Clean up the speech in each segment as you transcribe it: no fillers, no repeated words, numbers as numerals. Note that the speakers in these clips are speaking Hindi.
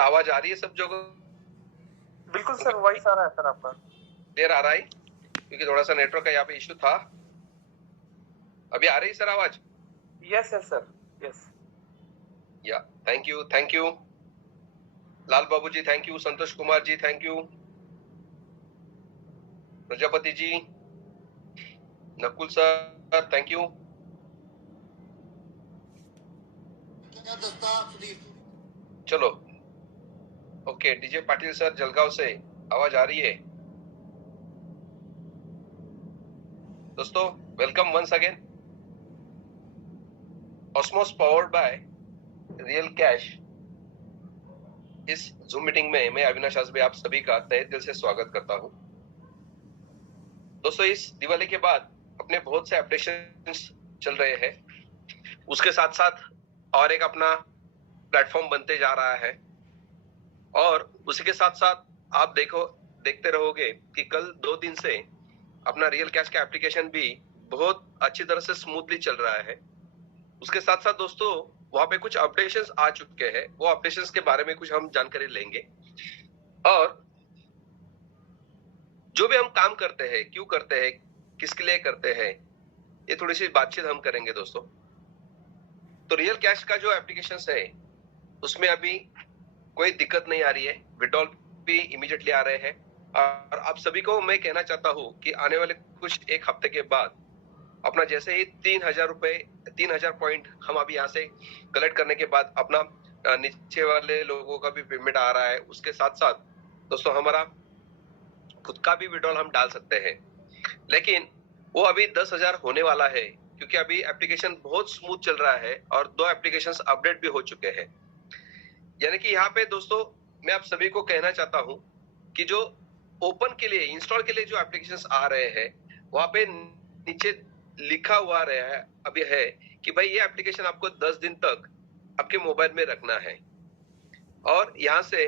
आवाज आ रही है सब जगह? बिल्कुल सर, वॉइस आ रहा है सर आपका। क्लियर आ रहा है? क्योंकि थोड़ा सा नेटवर्क का यहाँ पे इश्यू था। अभी आ रही है सर आवाज? Yes yes sir, yes. Yeah thank you Lal Babu ji, thank you. Santosh Kumar ji, thank you. Prajapati ji, Nakul sir, thank you. चलो okay, DJ Patil sir Jalgaon से आवाज आ रही है? दोस्तों welcome once again. Osmos powered by real cash. इस जूम मीटिंग में मैं अविनाश आजबे आप सभी का तहे दिल से स्वागत करता हूं। दोस्तों इस दिवाली के बाद अपने बहुत से अपडेशंस चल रहे हैं, उसके साथ साथ और एक अपना प्लेटफॉर्म बनते जा रहा है, और उसी के साथ साथ आप देखते रहोगे कि कल 2 दिन से अपना रियल कैश का एप्लीकेशन भी बहुत अच्छी तरह से स्मूथली चल रहा है। उसके साथ साथ दोस्तों वहां पे कुछ अपडेशंस आ चुके हैं, वो अपडेशंस के बारे में कुछ हम जानकारी लेंगे, और जो भी हम काम करते हैं, क्यों करते हैं, किसके लिए करते हैं, ये थोड़ी सी बातचीत हम करेंगे दोस्तों। तो रियल कैश का जो एप्लीकेशंस है उसमें अभी कोई दिक्कत नहीं आ रही है, विड्रॉल भी इमीडिएटली आ रहे हैं, और आप सभी को मैं कहना चाहता हूं कि आने वाले कुछ एक हफ्ते के बाद अपना जैसे ही 3000 पॉइंट हम अभी यहाँ से कलेक्ट करने के बाद अपना नीचे वाले लोगों का भी पेमेंट आ रहा है, उसके साथ साथ दोस्तों हमारा खुद का भी विड्रॉल हम डाल सकते हैं। लेकिन वो अभी 10,000 होने वाला है, क्योंकि अभी एप्लीकेशन बहुत स्मूथ चल रहा है और 2 एप्लीकेशंस अपडेट भी हो चुके हैं। यानी कि यहाँ पे दोस्तों मैं आप सभी को कहना चाहता हूं कि जो ओपन के लिए, इंस्टॉल के लिए जो एप्लीकेशंस आ रहे हैं, वहां पे नीचे लिखा हुआ रहा है अभी है कि भाई ये एप्लीकेशन आपको 10 दिन तक आपके मोबाइल में रखना है, और यहाँ से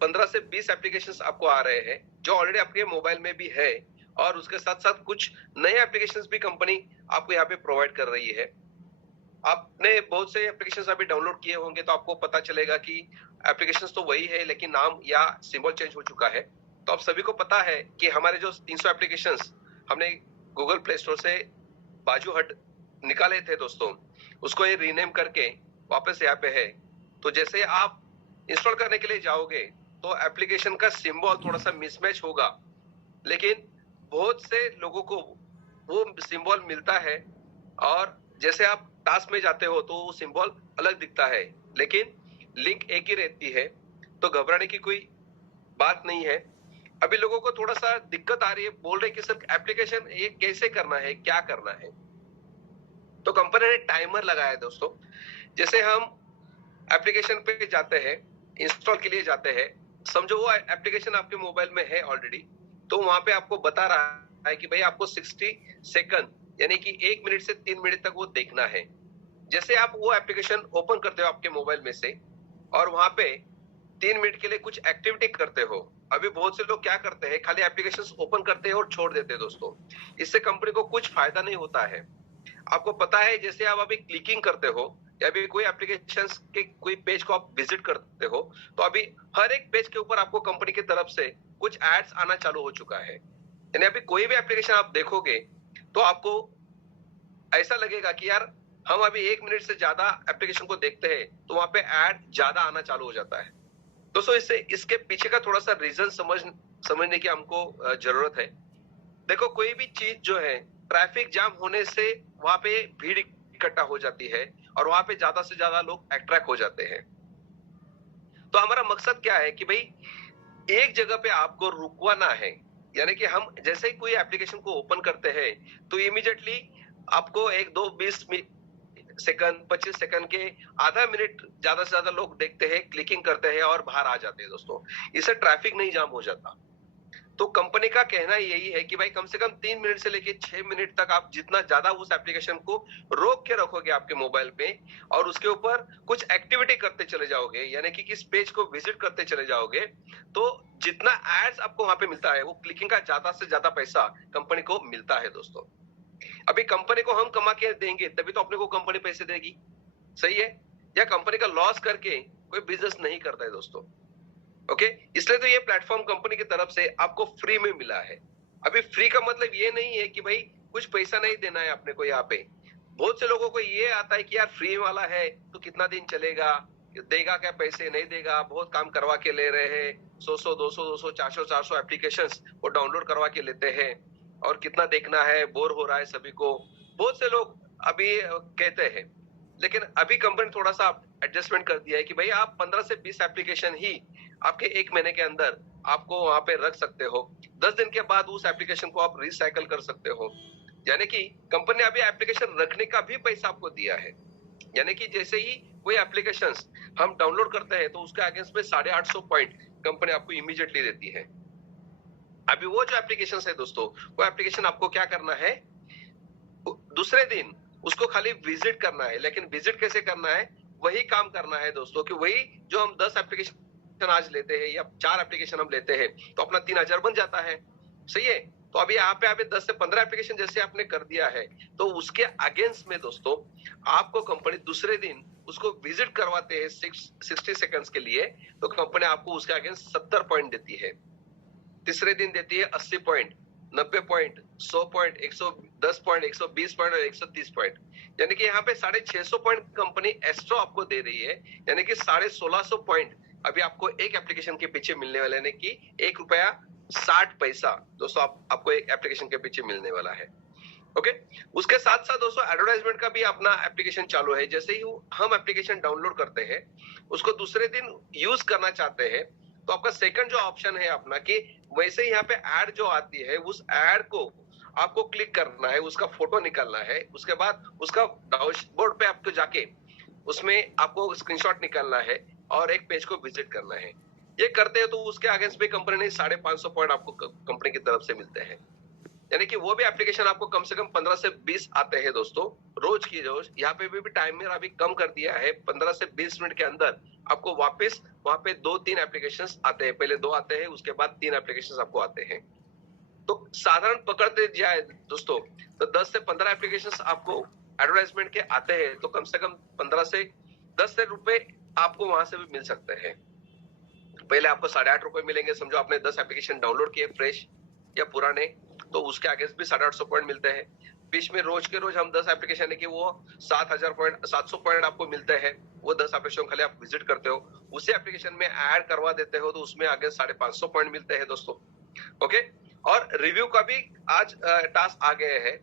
15 से 20 एप्लीकेशंस आपको आ रहे हैं जो ऑलरेडी आपके मोबाइल में भी है, और उसके साथ साथ कुछ नए एप्लीकेशंस भी कंपनी आपको यहाँ पे प्रोवाइड कर रही है। आपने बहुत से एप्लीकेशंस अभी डाउनलोड किए होंगे तो आपको पता चलेगा कि एप्लीकेशंस तो वही है, लेकिन नाम या सिंबल चेंज हो चुका है। तो आप सभी को पता है कि हमारे जो 300 एप्लीकेशंस हमने गूगल प्ले स्टोर से बाजू हट निकाले थे दोस्तों, उसको ये रीनेम करके वापस यहाँ पे है। तो जैसे आप इंस्टॉल करने के लिए जाओगे तो एप्लीकेशन का सिंबल थोड़ा सा मिसमैच होगा, लेकिन बहुत से लोगों को वो सिंबल मिलता है, और जैसे आप टास्क में जाते हो तो वो सिंबल अलग दिखता है, लेकिन लिंक एक ही रहती है। तो घबराने की कोई बात नहीं है। अभी लोगों को थोड़ा सा दिक्कत आ रही है, बोल रहे कि सर एप्लीकेशन ये कैसे करना है, क्या करना है। तो कंपनी ने टाइमर लगाया है दोस्तों। जैसे हम एप्लीकेशन पे जाते हैं, इंस्टॉल के लिए जाते हैं, समझो वो एप्लीकेशन आपके मोबाइल में है ऑलरेडी, तो वहां पे आपको बता रहा है कि भाई आपको 60 सेकंड यानी कि 1 मिनट से 3 मिनट तक वो देखना है। जैसे आप वो एप्लीकेशन ओपन करते हो आपके मोबाइल में से, और वहां पे 3 मिनट के लिए कुछ एक्टिविटी करते हो। अभी बहुत से लोग क्या करते हैं, खाली एप्लीकेशंस ओपन करते हैं और छोड़ देते हैं दोस्तों। इससे कंपनी को कुछ फायदा नहीं होता है। आपको पता है जैसे आप अभी क्लिकिंग करते हो या अभी कोई एप्लीकेशंस के कोई पेज को आप विजिट करते हो, तो अभी हर एक पेज के ऊपर आपको कंपनी की तरफ से कुछ एड्स आना चालू हो चुका है। यानी अभी कोई भी एप्लीकेशन आप देखोगे तो आपको ऐसा लगेगा कि यार हम अभी 1 मिनट से ज्यादा एप्लीकेशन को देखते हैं तो वहां पे ऐड ज्यादा आना चालू हो जाता है दोस्तों। इसके पीछे का थोड़ा सा रीजन समझने की हमको जरूरत है। देखो कोई भी चीज जो है, ट्रैफिक जाम होने से वहां पे भीड़ इकट्ठा हो जाती है और वहां पे ज्यादा से ज्यादा लोग अट्रैक्ट हो जाते हैं। तो हमारा मकसद क्या है कि भाई एक जगह पे आपको रुकवाना है। यानी कि हम जैसे ही कोई एप्लीकेशन को ओपन करते हैं तो इमीडिएटली आपको 1 2 20 सेकंड 25 सेकंड के आधा मिनट ज्यादा से ज्यादा लोग देखते हैं, क्लिकिंग करते हैं और बाहर आ जाते हैं दोस्तों। इससे ट्रैफिक नहीं जाम हो जाता। तो कंपनी का कहना यही है कि भाई कम से कम 3 मिनट से लेके 6 मिनट तक आप जितना ज्यादा उस एप्लीकेशन को रोक के रखोगे आपके मोबाइल पे और उसके ऊपर कुछ एक्टिविटी करते चले जाओगे, यानी कि किस पेज को विजिट करते चले जाओगे, तो जितना एड्स आपको वहां पे मिलता है वो क्लिकिंग का ज्यादा से ज्यादा पैसा कंपनी को मिलता है दोस्तों। अभी कंपनी को हम कमा के देंगे तभी तो अपने को कंपनी पैसे देगी, सही है? या कंपनी का लॉस करके कोई बिजनेस नहीं करता है दोस्तों। ओके, इसलिए तो ये प्लेटफॉर्म कंपनी की तरफ से आपको फ्री में मिला है। अभी फ्री का मतलब ये नहीं है कि भाई कुछ पैसा नहीं देना है आपने को। यहाँ पे बहुत से लोगों को ये आता है कि यार फ्री वाला है तो कितना दिन चलेगा, देगा क्या, पैसे नहीं देगा, बहुत काम करवा के ले रहे हैं, 100 200 400 एप्लीकेशंस वो डाउनलोड करवा के लेते हैं और कितना देखना है, बोर हो रहा है सभी को, बहुत से लोग अभी कहते हैं। लेकिन अभी कंपनी थोड़ा सा एडजस्टमेंट कर दिया है कि भाई आप 15 से 20 एप्लीकेशन ही आपके एक महीने के अंदर आपको वहां पे रख सकते हो। 10 दिन के बाद उस एप्लीकेशन को आप रिसाइकल कर सकते हो। यानी कि कंपनी ने अभी एप्लीकेशन रखने का भी पैसा आपको दिया है। यानी कि जैसे ही कोई एप्लीकेशन हम डाउनलोड करते हैं तो उसके अगेंस्ट में 850 पॉइंट कंपनी आपको इमीडिएटली देती है। अभी वो जो एप्लीकेशन है दोस्तों, वो एप्लीकेशन आपको क्या करना है, दूसरे दिन उसको खाली विजिट करना है। लेकिन विजिट कैसे करना है, वही काम करना है दोस्तों कि वही जो हम 10 एप्लीकेशन आज लेते हैं या 4 एप्लीकेशन हम लेते हैं तो अपना 3000 बन जाता है। सही है। तो अभी यहाँ पे आप 10 से 15 एप्लीकेशन जैसे आपने कर दिया है तो उसके अगेंस्ट में दोस्तों आपको कंपनी दूसरे दिन उसको विजिट करवाते हैं 60 सेकंड्स के लिए, तो कंपनी आपको उसके अगेंस्ट 70 पॉइंट देती है। तीसरे दिन देती है 80 point, 90 point, 100 point, 110 point, 120 point और 130 पॉइंट। यानी कि यहाँ पे 650 पॉइंट कंपनी एक्स्ट्रा आपको दे रही है। यानी कि 1650 पॉइंट अभी आपको एक एप्लीकेशन के पीछे मिलने वाले, यानी कि ₹1.60 दोस्तों आपको एक एप्लीकेशन के पीछे मिलने वाला है। ओके, उसके साथ साथ दोस्तों एडवर्टाइजमेंट का भी अपना एप्लीकेशन चालू है। जैसे ही हम एप्लीकेशन डाउनलोड करते हैं, उसको दूसरे दिन यूज करना चाहते हैं, तो आपका सेकंड जो ऑप्शन है अपना कि वैसे ही यहाँ पे ऐड जो आती है उस ऐड को आपको क्लिक करना है, उसका फोटो निकालना है, उसके बाद उसका डैशबोर्ड पे आपको जाके उसमें आपको स्क्रीनशॉट निकालना है और एक पेज को विजिट करना है। ये करते हैं तो उसके अगेंस्ट भी कंपनी ने 550 पॉइंट आपको कंपनी की तरफ से मिलते हैं। यानी कि वो भी एप्लीकेशन आपको कम से कम 15 से 20 आते हैं दोस्तों, रोज की रोज। यहाँ पे भी टाइमर अभी कम कर दिया है, 15 से 20 मिनट के अंदर आपको वापस वहां पे 2-3 एप्लीकेशंस आते हैं। पहले 2 आते हैं, उसके बाद 3 एप्लीकेशंस आपको आते हैं। तो साधारण पकड़ते जाए दोस्तों तो 10 से 15 एप्लीकेशंस आपको एडवर्टाइजमेंट के आते हैं, तो कम से कम 15 से 10 से रुपए आपको वहां से भी मिल सकते हैं। पहले आपको 8.5 रुपए मिलेंगे, समझो आपने 10 एप्लीकेशन डाउनलोड किए फ्रेश या पुराने, तो उसके आगे भी 850 पॉइंट मिलते हैं। बीच में रोज के रोज हम 10 एप्लीकेशन है कि वो 7000 पॉइंट 700 पॉइंट आपको मिलते हैं। वो 10 एप्लीकेशन खाली आप विजिट करते हो, उसी एप्लीकेशन में ऐड करवा देते हो तो उसमें आगे 550 पॉइंट मिलते हैं दोस्तों। ओके, और रिव्यू का भी आज टास्क आ गए हैं।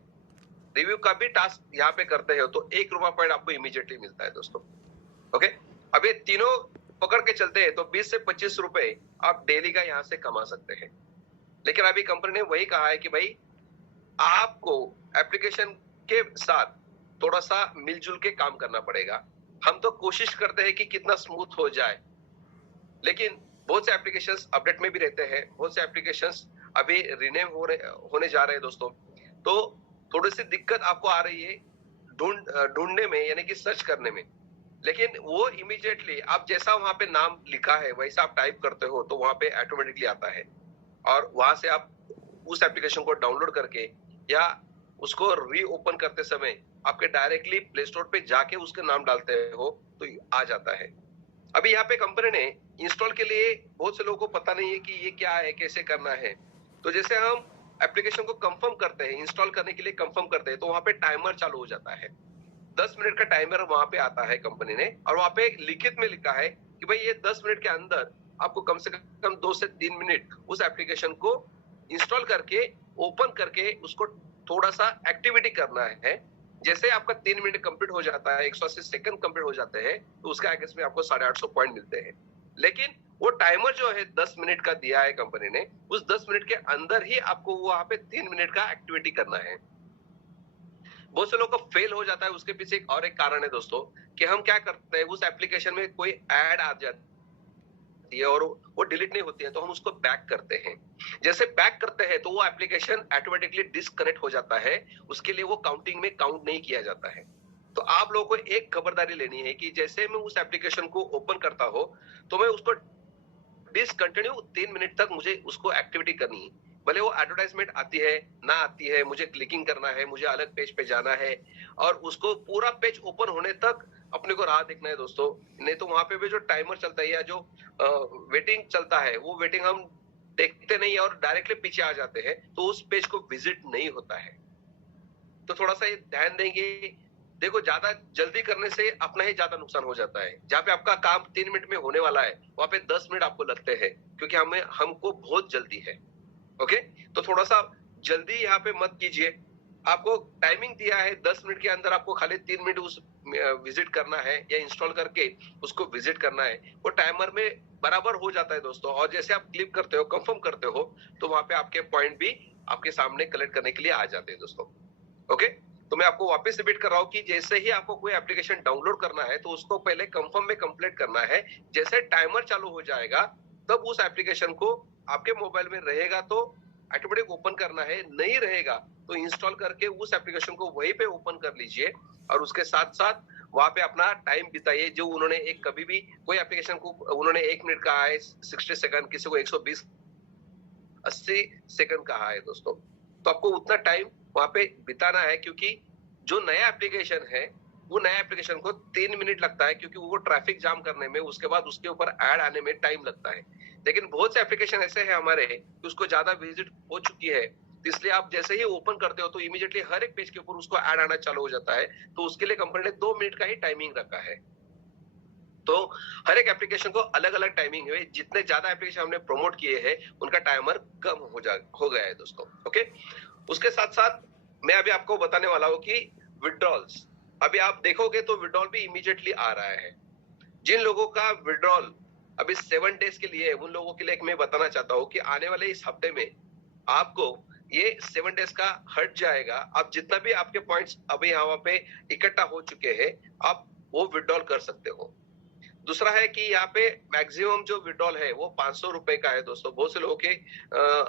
रिव्यू का भी टास्क यहाँ पे करते हो तो ₹1 पॉइंट आपको इमीडिएटली मिलता है दोस्तों। ओके, अब ये तीनों पकड़ के चलते हैं तो 20 से 25 रुपए आप डेली का यहाँ से कमा सकते हैं। लेकिन अभी कंपनी ने वही कहा है कि भाई आपको एप्लीकेशन के साथ थोड़ा सा मिलजुल के काम करना पड़ेगा। हम तो कोशिश करते हैं कि कितना स्मूथ हो जाए, लेकिन बहुत से एप्लीकेशंस अपडेट में भी रहते हैं, बहुत से एप्लीकेशंस अभी रिनेम होने जा रहे हैं दोस्तों। तो थोड़ी सी दिक्कत आपको आ रही है ढूंढने में, यानी कि सर्च करने में। लेकिन वो इमीडिएटली आप जैसा वहां पे नाम लिखा है वैसा आप टाइप करते हो तो वहां पे ऑटोमेटिकली आता है, और वहां से आप उस एप्लीकेशन को डाउनलोड करके या उसको रीओपन करते समय आपके डायरेक्टली प्ले स्टोर पे जाके उसका नाम डालते हो तो आ जाता है। अभी यहाँ पे कंपनी ने इंस्टॉल के लिए बहुत से लोगों को पता नहीं है कि ये क्या है, कैसे करना है। तो जैसे हम एप्लीकेशन को कंफर्म करते हैं, इंस्टॉल करने के लिए कंफर्म करते हैं, तो वहां पे टाइमर चालू हो जाता है। 10 मिनट का टाइमर वहां पे आता है कंपनी ने, और वहां पे लिखित में लिखा है कि भाई ये 10 मिनट के अंदर आपको कम से कम 2 से 3 मिनट उस एप्लीकेशन को इंस्टॉल करके ओपन करके उसको थोड़ा सा एक्टिविटी करना है। जैसे आपका 3 मिनट कंप्लीट हो जाता है, 180 सेकंड कंप्लीट हो जाते हैं, तो उसके आगे में आपको 850 पॉइंट मिलते हैं। लेकिन वो टाइमर जो है 10 मिनट का दिया है कंपनी ने, उस 10 मिनट के अंदर ही आपको वहां पे 3 मिनट का एक्टिविटी करना है। बहुत से लोगों को फेल हो जाता है, उसके पीछे एक कारण है दोस्तों कि हम क्या करते हैं, उस एप्लीकेशन में कोई ऐड आ जाती है और वो डिलीट नहीं होती है, तो हम उसको बैक करते हैं। जैसे बैक करते हैं तो वो एप्लीकेशन ऑटोमेटिकली डिस्कनेक्ट हो जाता है, उसके लिए वो काउंटिंग में काउंट नहीं किया जाता है। तो आप लोगों को एक खबरदारी लेनी है कि जैसे मैं उस एप्लीकेशन को ओपन करता हो तो मैं उसको डिसकंटिन्यू 3 मिनट तक मुझे उसको एक्टिविटी करनी है। भले वो एडवर्टाइजमेंट आती है ना आती है, मुझे क्लिकिंग करना है, मुझे अलग पेज पे जाना है और उसको पूरा पेज ओपन होने तक अपने को राह देखना है दोस्तों। नहीं तो वहां पे भी जो टाइमर चलता है या जो वेटिंग चलता है, वो वेटिंग हम देखते नहीं है और डायरेक्टली पीछे आ जाते हैं, तो उस पेज को विजिट नहीं होता है। तो थोड़ा सा ये ध्यान देंगे। देखो, ज्यादा जल्दी करने से अपना ही ज्यादा नुकसान हो जाता है। जहाँ पे आपका काम 3 मिनट में होने वाला है, वहां पे 10 मिनट आपको लगते हैं, क्योंकि हमको बहुत जल्दी है। ओके, तो थोड़ा सा जल्दी यहाँ पे मत कीजिए। आपको टाइमिंग दिया है 10 मिनट के अंदर, आपको खाली 3 मिनट उस विजिट करना है या इंस्टॉल करके उसको विजिट करना है। वो टाइमर में बराबर हो जाता है दोस्तों। और जैसे आप क्लिक करते हो, कंफर्म करते हो, तो वहां पे आपके पॉइंट भी आपके सामने कलेक्ट करने के लिए आ जाते हैं दोस्तों। ओके, तो मैं आपको वापस रिपीट कर रहा हूँ कि जैसे ही आपको कोई एप्लीकेशन डाउनलोड करना है, तो उसको पहले कंफर्म में कंप्लीट करना है। जैसे टाइमर चालू हो जाएगा, तब उस एप्लीकेशन को आपके मोबाइल में रहेगा तो ऑटोमेटिक ओपन करना है, नहीं रहेगा तो इंस्टॉल करके उस एप्लीकेशन को वहीं पे ओपन कर लीजिए और उसके साथ साथ वहां पे अपना टाइम बिताइए। जो उन्होंने एक कभी भी कोई एप्लीकेशन को उन्होंने 1 मिनट कहा है, 60 सेकंड, किसी को 120 80 सेकंड कहा है दोस्तों, तो आपको उतना टाइम वहां पे बिताना है। क्योंकि जो नया एप्लीकेशन है, वो नया एप्लीकेशन को 3 मिनट लगता है, क्योंकि वो ट्रैफिक जाम करने में, उसके बाद उसके ऊपर ऐड आने में टाइम लगता है। लेकिन बहुत से एप्लीकेशन ऐसे हैं हमारे कि उसको ज्यादा विजिट हो चुकी है, तो इसलिए आप जैसे ही ओपन करते हो तो इमीडिएटली हर एक पेज के ऊपर उसको ऐड आना चालू हो जाता है। तो उसके लिए कंपनी ने 2 मिनट का ही टाइमिंग रखा है। तो हर एक एप्लीकेशन को अलग अलग टाइमिंग है। जितने ज्यादा एप्लीकेशन हमने प्रमोट किए हैं, उनका टाइमर कम हो गया है दोस्तों। ओके, उसके साथ साथ मैं अभी आपको बताने वाला हूँ कि विड्रॉल्स, अभी आप देखोगे तो विड्रॉल भी इमीडिएटली आ रहा है। जिन लोगों का विड्रॉल अभी 7 डेज के लिए है, उन लोगों के लिए मैं बताना चाहता हूँ कि आने वाले इस हफ्ते में आपको ये 7 डेज का हट जाएगा। आप जितना भी आपके पॉइंट्स अभी यहाँ पे इकट्ठा हो चुके हैं, आप वो विड्रॉल कर सकते हो। दूसरा है कि यहाँ पे मैक्सिमम जो विड्रॉल है वो 500 रुपए का है दोस्तों। बहुत से लोगों के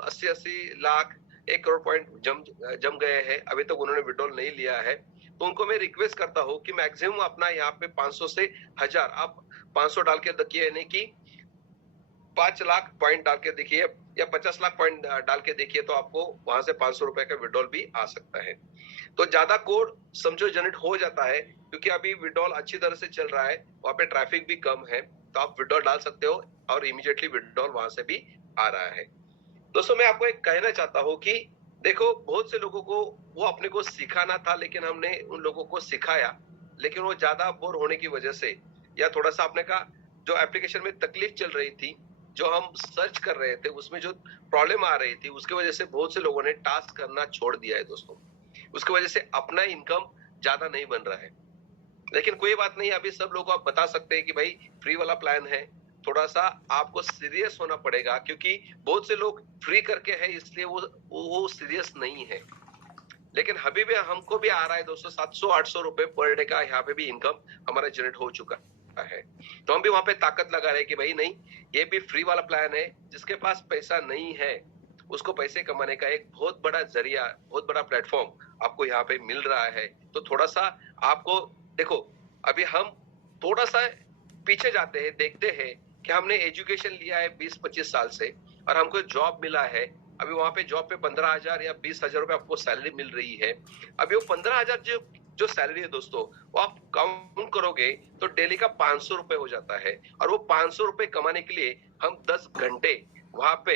80-80 लाख 1 करोड़ पॉइंट जम गए हैं, अभी तक उन्होंने विड्रॉल नहीं लिया है। तो उनको मैं रिक्वेस्ट करता हूँ कि मैक्सिमम अपना यहाँ पे 500 से 1000 आप 500 डाल के देखिए, यानी कि 5 लाख पॉइंट डाल के देखिए या 50 लाख पॉइंट डाल के देखिए, तो आपको वहां से 500 रुपए का विड्रॉल भी आ सकता है। तो ज्यादा कोड समझो जनरेट हो जाता है, क्योंकि अभी विड्रॉल अच्छी तरह से चल रहा है, वहां पे ट्रैफिक भी कम है, तो आप विड्रॉल डाल सकते हो और इमीडिएटली विड्रॉल वहां से भी आ रहा है। दोस्तों, मैं आपको एक कहना चाहता हूँ कि देखो, बहुत से लोगों को वो अपने को सिखाना था, लेकिन हमने उन लोगों को सिखाया, लेकिन वो ज्यादा बोर होने की वजह से या थोड़ा सा अपने का जो एप्लीकेशन में तकलीफ चल रही थी, जो हम सर्च कर रहे थे, उसमें जो प्रॉब्लम आ रही थी, उसकी वजह से बहुत से लोगों ने टास्क करना छोड़ दिया है दोस्तों। उसकी वजह से अपना इनकम ज्यादा नहीं बन रहा है। लेकिन कोई बात नहीं, अभी सब लोगों को आप बता सकते हैं कि भाई फ्री वाला प्लान है, थोड़ा सा आपको सीरियस होना पड़ेगा, क्योंकि बहुत से लोग फ्री करके है, इसलिए वो सीरियस नहीं है। लेकिन अभी भी हमको भी आ रहा है दोस्तों 700-800 रुपए पर डे का, यहाँ पे भी इनकम हमारा जनरेट हो चुका है। तो हम भी वहां पे ताकत लगा रहे हैं कि भाई नहीं, ये भी फ्री वाला प्लान है। जिसके पास पैसा नहीं है, उसको पैसे कमाने का एक बहुत बड़ा जरिया, बहुत बड़ा प्लेटफॉर्म आपको यहाँ पे मिल रहा है। तो थोड़ा सा आपको देखो, अभी हम थोड़ा सा पीछे जाते हैं, देखते हैं कि हमने एजुकेशन लिया है 20-25 साल से और हमको जॉब मिला है। अभी वहां पे जॉब पे 15,000 या 20,000 रुपए आपको सैलरी मिल रही है। अभी वो 15,000 जो सैलरी है दोस्तों, वो आप काउंट करोगे तो डेली का 500 रुपए हो जाता है। और वो 500 रुपए कमाने के लिए हम 10 घंटे वहां पे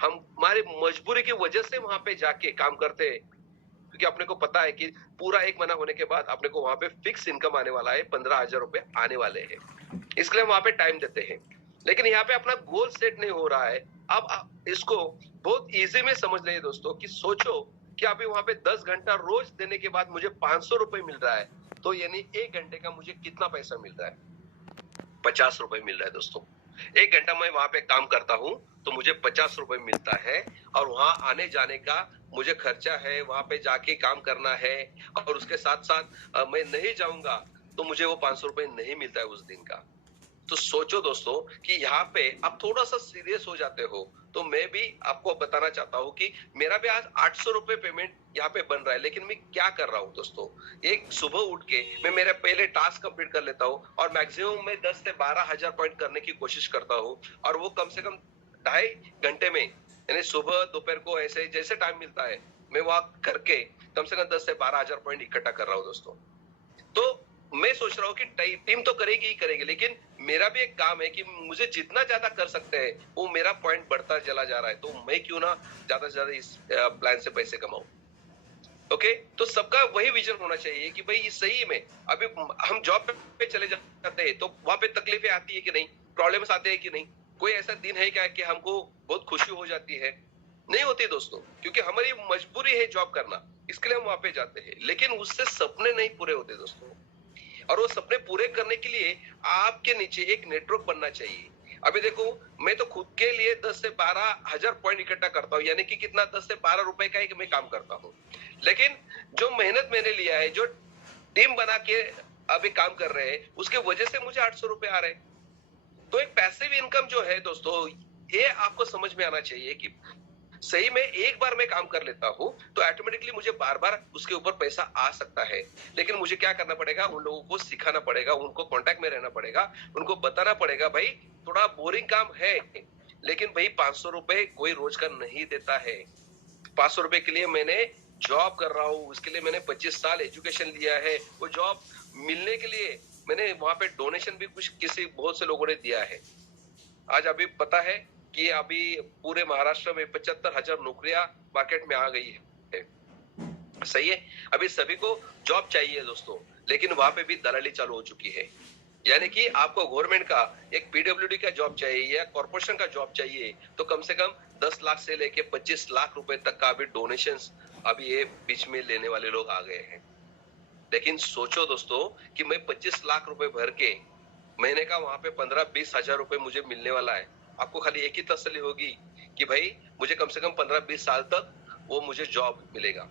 हमारी मजबूरी की वजह से वहां पे जाके काम करते हैं, क्योंकि अपने को पता है कि पूरा 1 महीना होने के बाद अपने को वहां पे फिक्स इनकम आने वाला है, 15,000 रुपए आने वाले हैं। इसलिए वहां पे टाइम देते हैं। लेकिन यहाँ पे अपना गोल सेट नहीं हो रहा है। अब आप इसको बहुत इजी में समझ लीजिए दोस्तों, कि सोचो कि अभी वहां पे 10 घंटा रोज देने के बाद मुझे 500 रुपए मिल रहा है, तो यानी 1 घंटे का मुझे कितना पैसा मिल रहा है? 50 रुपए मिल रहा है दोस्तों। 1 घंटा मैं वहां पे काम करता हूँ तो मुझे 50 रुपए मिलता है, और वहां आने जाने का मुझे खर्चा है, वहां पे जाके काम करना है, और उसके साथ साथ मैं नहीं जाऊंगा तो मुझे वो 500 रुपए नहीं मिलता है उस दिन का। तो सोचो दोस्तों कि यहाँ पे आप थोड़ा सा सीरियस हो जाते हो। तो मैं भी आपको बताना चाहता हूँ कि मेरा भी आज 800 रुपए पेमेंट यहाँ पे बन रहा है, लेकिन मैं क्या कर रहा हूँ दोस्तों, एक सुबह उठ के मैं मेरे पहले टास्क कंप्लीट कर लेता हूँ और मैक्सिमम मैं 10 से 12 हजार पॉइंट करने की कोशिश करता हूँ, और वो कम से कम 2.5 घंटे में यानी सुबह दोपहर को ऐसे जैसे टाइम मिलता है मैं वहां करके कम से कम 10 से 12,000 पॉइंट इकट्ठा कर रहा हूँ दोस्तों। तो मैं सोच रहा हूँ कि टीम तो करेगी ही करेगी, लेकिन मेरा भी एक काम है कि मुझे जितना ज्यादा कर सकते हैं वो मेरा पॉइंट बढ़ता चला जा रहा है, तो मैं क्यों ना ज्यादा से ज्यादा इस प्लान से पैसे कमाऊं। ओके, तो सबका वही विजन होना चाहिए कि भाई सही में अभी हम जॉब पे चले जाते हैं तो वहां पे तकलीफें आती है कि नहीं, प्रॉब्लम्स आते हैं कि नहीं, कोई ऐसा दिन है क्या कि हमको बहुत खुशी हो जाती है? नहीं होती दोस्तों, क्योंकि हमारी मजबूरी है जॉब करना, इसके लिए हम वहां पे जाते हैं, लेकिन उससे सपने नहीं पूरे होते दोस्तों। और वो सपने पूरे करने के लिए आपके नीचे एक नेटवर्क बनना चाहिए। अभी देखो, मैं तो खुद के लिए 10 से 12,000 पॉइंट इकट्ठा करता हूँ, यानी कि कितना 10 से 12 रुपए का एक मैं काम करता हूँ। लेकिन जो मेहनत मैंने लिया है, जो टीम बना के अभी काम कर रहे हैं, उसके वजह से मुझे 800 रुपए आ रहे हैं। तो एक पैसिव इनकम जो है दोस्तों, ये आपको समझ में आना चाहिए कि सही में एक बार मैं काम कर लेता हूँ तो ऑटोमेटिकली मुझे बार बार उसके ऊपर पैसा आ सकता है। लेकिन मुझे क्या करना पड़ेगा, उन लोगों को सिखाना पड़ेगा, उनको कांटेक्ट में रहना पड़ेगा, उनको बताना पड़ेगा भाई थोड़ा बोरिंग काम है, लेकिन भाई 500 रुपए कोई रोज का नहीं देता है। 500 रुपए के लिए मैंने जॉब कर रहा हूँ, उसके लिए मैंने 25 साल एजुकेशन लिया है, वो जॉब मिलने के लिए मैंने वहां पे डोनेशन भी कुछ किसी बहुत से लोगों ने दिया है। आज अभी पता है कि अभी पूरे महाराष्ट्र में 75,000 नौकरियां मार्केट में आ गई है। सही है, अभी सभी को जॉब चाहिए दोस्तों, लेकिन वहां पे भी दलाली चालू हो चुकी है। यानी कि आपको गवर्नमेंट का एक पीडब्ल्यूडी का जॉब चाहिए या कॉर्पोरेशन का जॉब चाहिए तो कम से कम 10 लाख से लेके 25 लाख रुपए तक का अभी डोनेशंस अभी ये बीच में लेने वाले लोग आ गए हैं। लेकिन सोचो दोस्तों कि मैं 25 लाख रुपए भर के महीने का वहां पे 15-20 हजार रुपए मुझे मिलने वाला है। आपको खाली एक ही तसल्ली होगी कि भाई मुझे कम से कम 15-20 साल तक वो मुझे जॉब मिलेगा।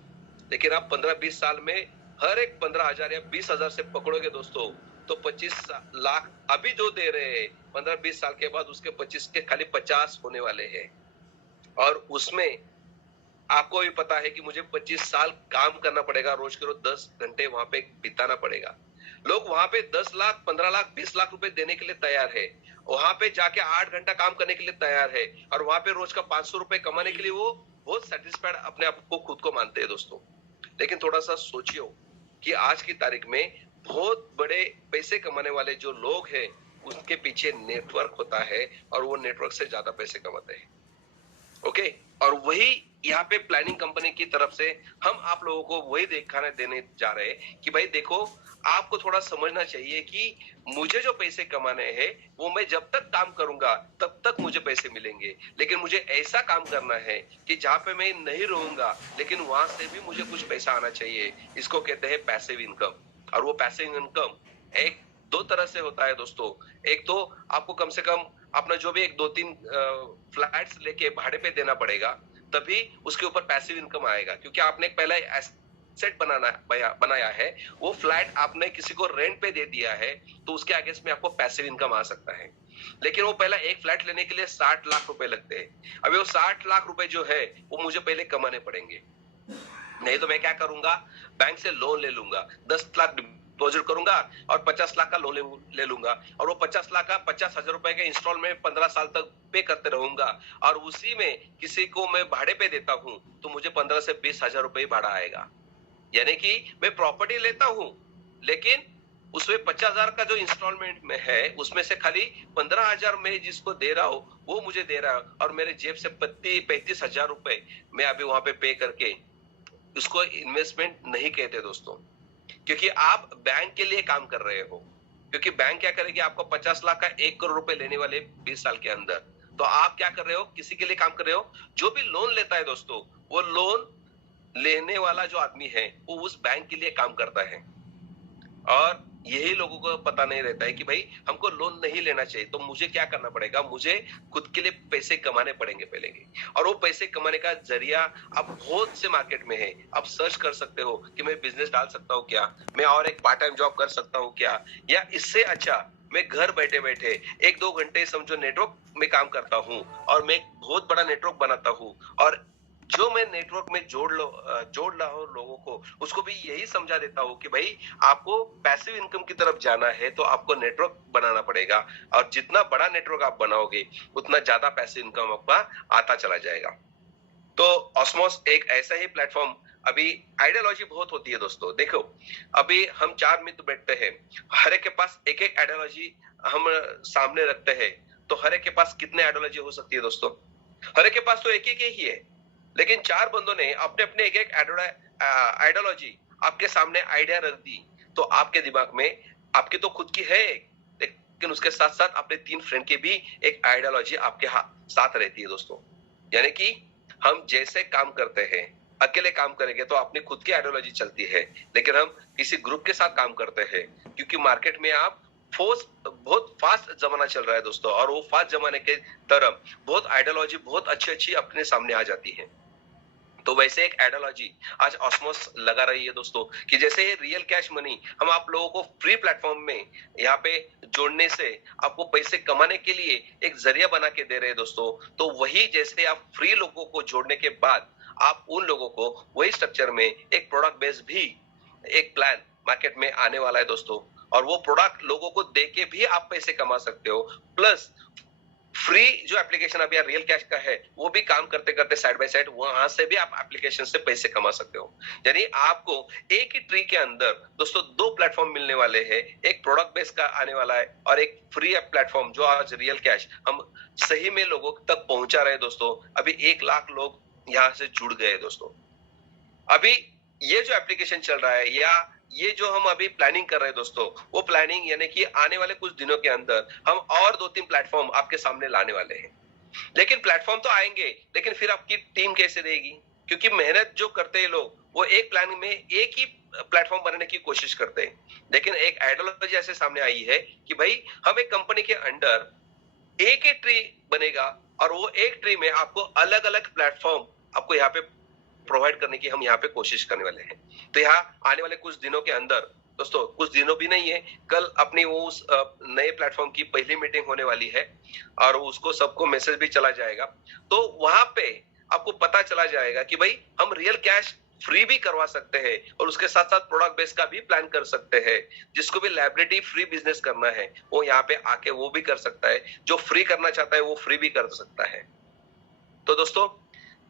लेकिन आप 15-20 साल में हर एक 15,000 या 20,000 से पकड़ोगे दोस्तों, तो 25 लाख अभी जो दे रहे हैं 15-20 साल के बाद उसके 25 के खाली 50 होने वाले हैं। और उसमें आपको भी पता है कि मुझे 25 साल काम करना पड़ेगा, रोज के रोज 10 घंटे वहां पे बिताना पड़ेगा। लोग वहां पे 10 लाख 15 लाख 20 लाख रुपए देने के लिए तैयार है, वहां पे जाके 8 घंटा काम करने के लिए तैयार है, और वहां पे रोज का 500 रुपए कमाने के लिए वो बहुत सेटिस्फाइड अपने आप को खुद को मानते हैं दोस्तों। लेकिन थोड़ा सा सोचियो कि आज की तारीख में बहुत बड़े पैसे कमाने वाले जो लोग हैं उनके पीछे नेटवर्क होता है और वो नेटवर्क से ज्यादा पैसे कमाते हैं। ओके, और वही यहाँ पे प्लानिंग कंपनी की तरफ से हम आप लोगों को वही दिखाने देने जा रहे हैं कि भाई देखो, आपको थोड़ा समझना चाहिए कि मुझे जो पैसे कमाने हैं वो मैं जब तक काम करूंगा तब तक मुझे पैसे मिलेंगे, लेकिन मुझे ऐसा काम करना है कि जहां पे मैं नहीं रहूंगा लेकिन वहां से भी मुझे कुछ पैसा आना चाहिए। इसको कहते हैं पैसिव इनकम। और वो पैसिव इनकम एक दो तरह से होता है दोस्तों। एक तो आपको कम से कम अपना जो भी एक 2-3 फ्लैट्स लेके भाड़े पे देना पड़ेगा, तभी उसके ऊपर पैसिव इनकम आएगा, क्योंकि आपने पहले एसेट बनाया है, वो फ्लैट आपने किसी को रेंट पे दे दिया है, तो उसके अगेंस्ट में आपको पैसिव इनकम आ सकता है। लेकिन वो पहला एक फ्लैट लेने के लिए 60 लाख रुपए लगते हैं। अभी वो 60 लाख रुपए जो है वो मुझे पहले कमाने पड़ेंगे, नहीं तो मैं क्या करूंगा, बैंक से लोन ले लूंगा, 10 लाख डिपॉजिट करूंगा और 50 लाख का लोन ले लूंगा, और वो 50 लाख का 50,000 रुपए का इंस्टॉलमेंट 15 साल तक पे करते रहूंगा, और उसी में किसी को मैं भाड़े पे देता हूं तो मुझे 15 से 20,000 रुपए भाड़ा आएगा। यानी कि मैं प्रॉपर्टी लेता हूं, लेकिन उसमें 50,000 का जो इंस्टॉलमेंट में है उसमें से खाली 15,000 मैं जिसको दे रहा हूं वो मुझे दे रहा है, और मेरे जेब से 35,000 रुपए मैं अभी वहां पे करके, उसको इन्वेस्टमेंट नहीं कहते दोस्तों, क्योंकि आप बैंक के लिए काम कर रहे हो। क्योंकि बैंक क्या करेगी, आपको 50 लाख का 1 करोड़ रुपए लेने वाले 20 साल के अंदर, तो आप क्या कर रहे हो, किसी के लिए काम कर रहे हो। जो भी लोन लेता है दोस्तों, वो लोन लेने वाला जो आदमी है वो उस बैंक के लिए काम करता है, और यही लोगों को पता नहीं रहता है कि भाई हमको लोन नहीं लेना चाहिए, तो मुझे क्या करना पड़ेगा, मुझे खुद के लिए पैसे कमाने पड़ेंगे पहले के। और वो पैसे कमाने का जरिया अब बहुत से मार्केट में है। आप सर्च कर सकते हो कि मैं बिजनेस डाल सकता हूँ क्या, मैं और एक पार्ट टाइम जॉब कर सकता हूँ क्या, या इससे अच्छा मैं घर बैठे बैठे 1-2 घंटे समझो नेटवर्क में काम करता हूँ और मैं बहुत बड़ा नेटवर्क बनाता हूँ, और जो मैं नेटवर्क में जोड़ रहा हूँ लोगों को, उसको भी यही समझा देता हूँ कि भाई आपको पैसिव इनकम की तरफ जाना है तो आपको नेटवर्क बनाना पड़ेगा, और जितना बड़ा नेटवर्क आप बनाओगे उतना ज्यादा पैसिव इनकम आपका आता चला जाएगा। तो ऑस्मोस एक ऐसा ही प्लेटफॉर्म, अभी आइडियोलॉजी बहुत होती है दोस्तों। देखो, अभी हम 4 मित्र बैठते हैं, हर एक के पास एक एक आइडियोलॉजी हम सामने रखते हैं, तो हर एक के पास कितने आइडियोलॉजी हो सकती है दोस्तों? हर एक के पास तो एक एक ही है, लेकिन 4 बंदों ने अपने अपने एक एक आइडियोलॉजी आपके सामने आइडिया रख दी, तो आपके दिमाग में आपकी तो खुद की है, लेकिन उसके साथ साथ अपने 3 फ्रेंड की भी एक आइडियोलॉजी आपके साथ रहती है दोस्तों। यानी कि हम जैसे काम करते हैं, अकेले काम करेंगे तो अपनी खुद की आइडियोलॉजी चलती है, लेकिन हम किसी ग्रुप के साथ काम करते हैं, क्योंकि मार्केट में आप बहुत फास्ट जमाना चल रहा है दोस्तों, और वो फास्ट जमाने के तरफ बहुत आइडियोलॉजी बहुत अच्छी अच्छी अपने सामने आ जाती है। तो वैसे एक आइडियोलॉजी आज ऑस्मोस लगा रही है दोस्तों, कि जैसे रियल कैश मनी हम आप लोगों को फ्री प्लेटफॉर्म में यहाँ पे जोड़ने से आपको पैसे कमाने के लिए एक जरिया बना के दे रहे हैं दोस्तों, तो वही जैसे आप फ्री लोगों को जोड़ने के बाद आप उन लोगों को वही स्ट्रक्चर में एक प्रोडक्ट बेस्ड भी एक प्लान मार्केट में आने वाला है दोस्तों, और वो प्रोडक्ट लोगों को दे के भी आप पैसे कमा सकते हो, प्लस फ्री जो एप्लीकेशन अभी रियल कैश का है वो भी काम करते करते साइड बाय साइड वहां से भी आप एप्लीकेशन से पैसे कमा सकते हो। यानी आपको एक ही ट्री के अंदर दोस्तों 2 प्लेटफॉर्म मिलने वाले हैं, एक प्रोडक्ट बेस का आने वाला है और एक फ्री प्लेटफॉर्म जो आज रियल कैश हम सही में लोगों तक पहुंचा रहे हैं दोस्तों। अभी 1 लाख लोग यहाँ से जुड़ गए दोस्तों। अभी ये जो एप्लीकेशन चल रहा है या ये जो हम अभी प्लानिंग कर रहे हैं दोस्तों, वो प्लानिंग यानी कि आने वाले कुछ दिनों के अंदर हम और 2-3 प्लेटफॉर्म आपके सामने लाने वाले हैं। लेकिन प्लेटफॉर्म तो आएंगे, लेकिन फिर आपकी टीम कैसे रहेगी? क्योंकि मेहनत जो करते हैं लोग, वो एक प्लान में एक ही प्लेटफॉर्म बनाने की कोशिश करते हैं, लेकिन एक आइडियोलॉजी ऐसे सामने आई है कि भाई हम एक कंपनी के अंडर एक ही ट्री बनेगा, और वो एक ट्री में आपको अलग अलग प्लेटफॉर्म आपको यहाँ पे प्रोवाइड करने की हम यहाँ पे कोशिश करने वाले हैं। तो यहाँ आने वाले कुछ दिनों के अंदर दोस्तों, कुछ दिनों भी नहीं है, कल अपनी वो उस नए प्लेटफॉर्म की पहली मीटिंग होने वाली है और उसको सबको मैसेज भी चला जाएगा, तो वहां पे आपको पता चला जाएगा कि भाई हम रियल कैश फ्री भी करवा सकते हैं और उसके साथ साथ प्रोडक्ट बेस का भी प्लान कर सकते हैं। जिसको भी लाइबिलिटी फ्री बिजनेस करना है वो यहाँ पे आके वो भी कर सकता है, जो फ्री करना चाहता है वो फ्री भी कर सकता है। तो दोस्तों,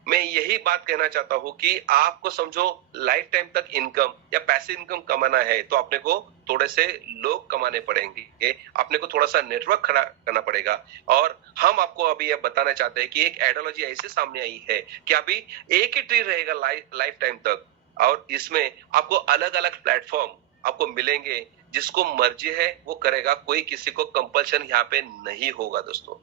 मैं यही बात कहना चाहता हूं कि आपको समझो लाइफ टाइम तक इनकम या पैसिव इनकम कमाना है तो अपने को थोड़े से लोग कमाने पड़ेंगे, अपने को थोड़ा सा नेटवर्क खड़ा करना पड़ेगा। और हम आपको अभी यह बताना चाहते हैं कि एक आइडियोलॉजी ऐसे सामने आई है कि अभी एक ही ट्री रहेगा लाइफ टाइम तक, और इसमें आपको अलग अलग प्लेटफॉर्म आपको मिलेंगे, जिसको मर्जी है वो करेगा, कोई किसी को कंपल्शन यहाँ पे नहीं होगा दोस्तों।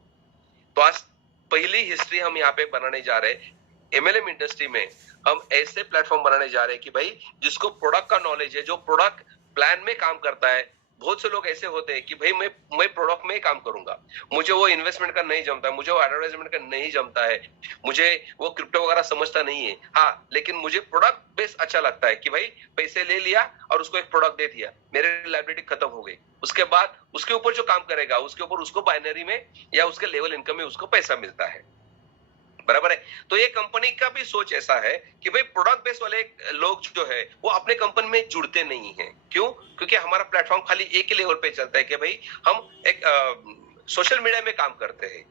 तो आज पहली हिस्ट्री हम यहाँ पे बनाने जा रहे हैं। एमएलएम इंडस्ट्री में हम ऐसे प्लेटफॉर्म बनाने जा रहे हैं कि भाई जिसको प्रोडक्ट का नॉलेज है, जो प्रोडक्ट प्लान में काम करता है। बहुत से लोग ऐसे होते हैं कि भाई मैं प्रोडक्ट में ही काम करूंगा, मुझे वो इन्वेस्टमेंट का नहीं जमता है, मुझे वो एडवर्टाइजमेंट का नहीं जमता है, मुझे वो क्रिप्टो वगैरह समझता नहीं है, हाँ लेकिन मुझे प्रोडक्ट बेस अच्छा लगता है कि भाई पैसे ले लिया और उसको एक प्रोडक्ट दे दिया, मेरे लायबिलिटी खत्म हो गई, उसके बाद उसके ऊपर जो काम करेगा उसके ऊपर उसको बाइनरी में या उसके लेवल इनकम में उसको पैसा मिलता है, बराबर है। तो ये कंपनी का भी सोच ऐसा है कि भाई प्रोडक्ट बेस वाले लोग जो है वो अपने कंपनी में जुड़ते नहीं है। क्यों? क्योंकि हमारा प्लेटफॉर्म खाली एक ही लेवल पे चलता है कि भाई हम एक सोशल मीडिया में काम करते हैं।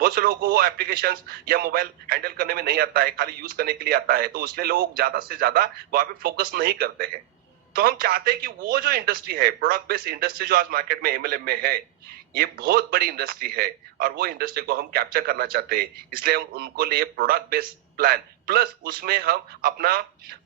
बहुत से लोगों को वो एप्लीकेशंस या मोबाइल हैंडल करने में नहीं आता है, खाली यूज करने के लिए आता है, तो इसलिए लोग ज्यादा से ज्यादा वहां पे फोकस नहीं करते हैं। तो हम चाहते हैं कि वो जो इंडस्ट्री है, प्रोडक्ट बेस्ड इंडस्ट्री जो आज मार्केट में एमएलएम में है, ये बहुत बड़ी इंडस्ट्री है और वो इंडस्ट्री को हम कैप्चर करना चाहते हैं। इसलिए हम उनको लिए प्रोडक्ट बेस्ड प्लान प्लस उसमें हम अपना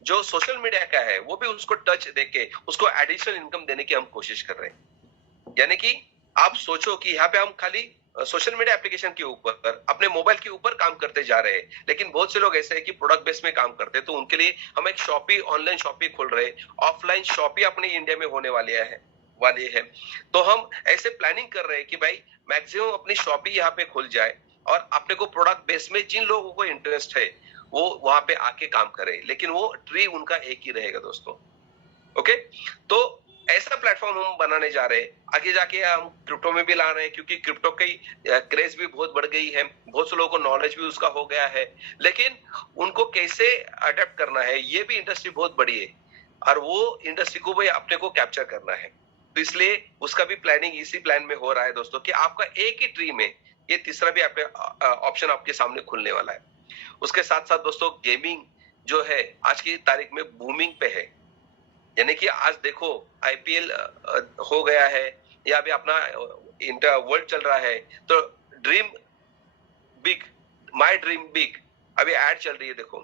जो सोशल मीडिया का है वो भी उसको टच देके उसको एडिशनल इनकम देने की हम कोशिश कर रहे हैं। यानी कि आप सोचो कि यहाँ पे हम खाली सोशल मीडिया एप्लीकेशन के ऊपर अपने मोबाइल के ऊपर काम करते जा रहे हैं, लेकिन बहुत से लोग ऐसे हैं कि प्रोडक्ट बेस में काम करते हैं, तो उनके लिए हम एक शॉपी ऑनलाइन शॉपी खोल रहे हैं, ऑफलाइन शॉपी अपने इंडिया में होने वाली है। तो हम ऐसे प्लानिंग कर रहे हैं कि भाई मैक्सिमम अपनी शॉपी यहाँ पे खुल जाए और अपने को प्रोडक्ट बेस में जिन लोगों को इंटरेस्ट है वो वहां पे आके काम करे, लेकिन वो ट्री उनका एक ही रहेगा दोस्तों। ओके, तो ऐसा प्लेटफॉर्म हम बनाने जा रहे हैं। आगे जाके हम क्रिप्टो में भी ला रहे हैं, क्योंकि क्रिप्टो की क्रेज भी बहुत बढ़ गई है, बहुत से लोगों को नॉलेज भी उसका हो गया है, लेकिन उनको कैसे अडेप्ट करना है, ये भी इंडस्ट्री बहुत बड़ी है और वो इंडस्ट्री को भी अपने को कैप्चर करना है। तो इसलिए उसका भी प्लानिंग इसी प्लान में हो रहा है दोस्तों, कि आपका एक ही ट्री में ये तीसरा भी ऑप्शन आपके सामने खुलने वाला है। उसके साथ साथ दोस्तों गेमिंग जो है आज की तारीख में बूमिंग पे है। यानी कि आज देखो आईपीएल हो गया है या अभी अपना इंटर वर्ल्ड चल रहा है, तो dream big, my dream big, अभी एड चल रही है देखो,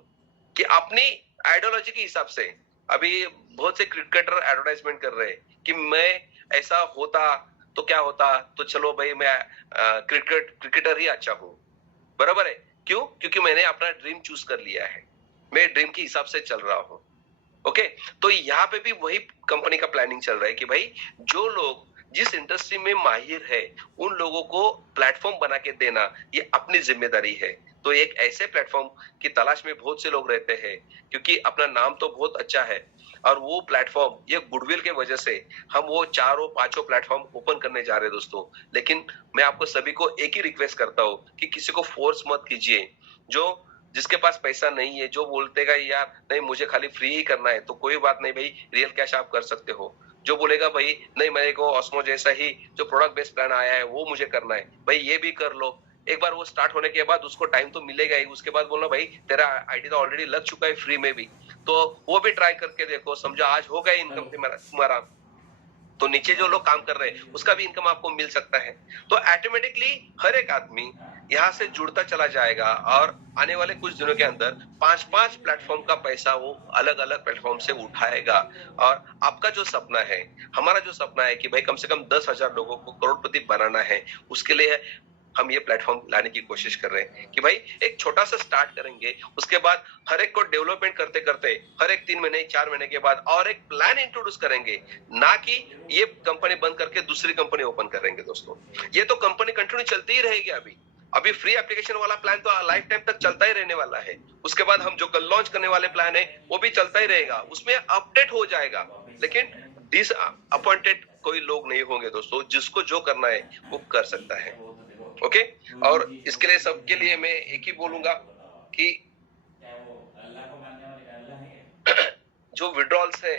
कि अपनी आइडियोलॉजी के हिसाब से अभी बहुत से क्रिकेटर एडवर्टाइजमेंट कर रहे हैं कि मैं ऐसा होता तो क्या होता, तो चलो भाई मैं क्रिकेटर ही अच्छा हूं। बराबर है, क्यों? क्योंकि मैंने अपना ड्रीम चूज कर लिया है, मैं ड्रीम के हिसाब से चल रहा हूं। ओके, तो यहाँ पे भी वही कंपनी का प्लानिंग चल रहा है कि भाई जो लोग जिस इंडस्ट्री में माहिर है उन लोगों को प्लेटफॉर्म बना के देना ये अपनी जिम्मेदारी है। तो एक ऐसे प्लेटफॉर्म की तलाश में बहुत से लोग रहते हैं, क्योंकि अपना नाम तो बहुत अच्छा है और वो प्लेटफॉर्म ये गुडविल के वजह से हम वो चारों पांचों प्लेटफॉर्म ओपन करने जा रहे हैं दोस्तों। लेकिन मैं आपको सभी को एक ही रिक्वेस्ट करता हूँ कि किसी को फोर्स मत कीजिए। जो जिसके पास पैसा नहीं है, जो बोलतेगा यार नहीं मुझे खाली फ्री ही करना है, तो कोई बात नहीं भाई, रियल कैश आप कर सकते हो। जो बोलेगा भाई नहीं मेरे को ऑस्मो जैसा ही जो प्रोडक्ट बेस्ड प्लान आया है वो मुझे करना है, भाई ये भी कर लो। एक बार वो स्टार्ट होने के बाद उसको टाइम तो मिलेगा ही, उसके बाद बोलना भाई तेरा आईडी तो ऑलरेडी लग चुका है फ्री में भी, तो वो भी ट्राई करके देखो। समझो आज हो गया इनकम तुम्हारा, तो नीचे जो लोग काम कर रहे हैं उसका भी इनकम आपको मिल सकता है। तो ऑटोमेटिकली हर एक आदमी यहाँ से जुड़ता चला जाएगा और आने वाले कुछ दिनों के अंदर 5-5 प्लेटफॉर्म का पैसा वो अलग अलग प्लेटफॉर्म से उठाएगा। और आपका जो सपना है, हमारा जो सपना है कि भाई कम से कम 10,000 लोगों को करोड़पति बनाना है, उसके लिए हम ये प्लेटफॉर्म लाने की कोशिश कर रहे हैं कि भाई एक छोटा सा स्टार्ट करेंगे, उसके बाद हर एक को डेवलपमेंट करते करते हर एक 3 महीने 4 महीने के बाद और एक प्लान इंट्रोड्यूस करेंगे, ना कि ये कंपनी बंद करके दूसरी कंपनी ओपन करेंगे दोस्तों। ये तो कंपनी कंटिन्यू चलती ही रहेगी। अभी फ्री एप्लीकेशन वाला प्लान तो लाइफ टाइम तक चलता ही रहने वाला है। उसके बाद हम जो कल लॉन्च करने वाले प्लान है वो भी चलता ही रहेगा, उसमें अपडेट हो जाएगा। लेकिन डिसअपॉइंटेड कोई लोग नहीं होंगे दोस्तों, जिसको जो करना है वो कर सकता है। ओके, और इसके लिए सबके लिए मैं एक ही बोलूंगा कि जो विड्रॉल्स है,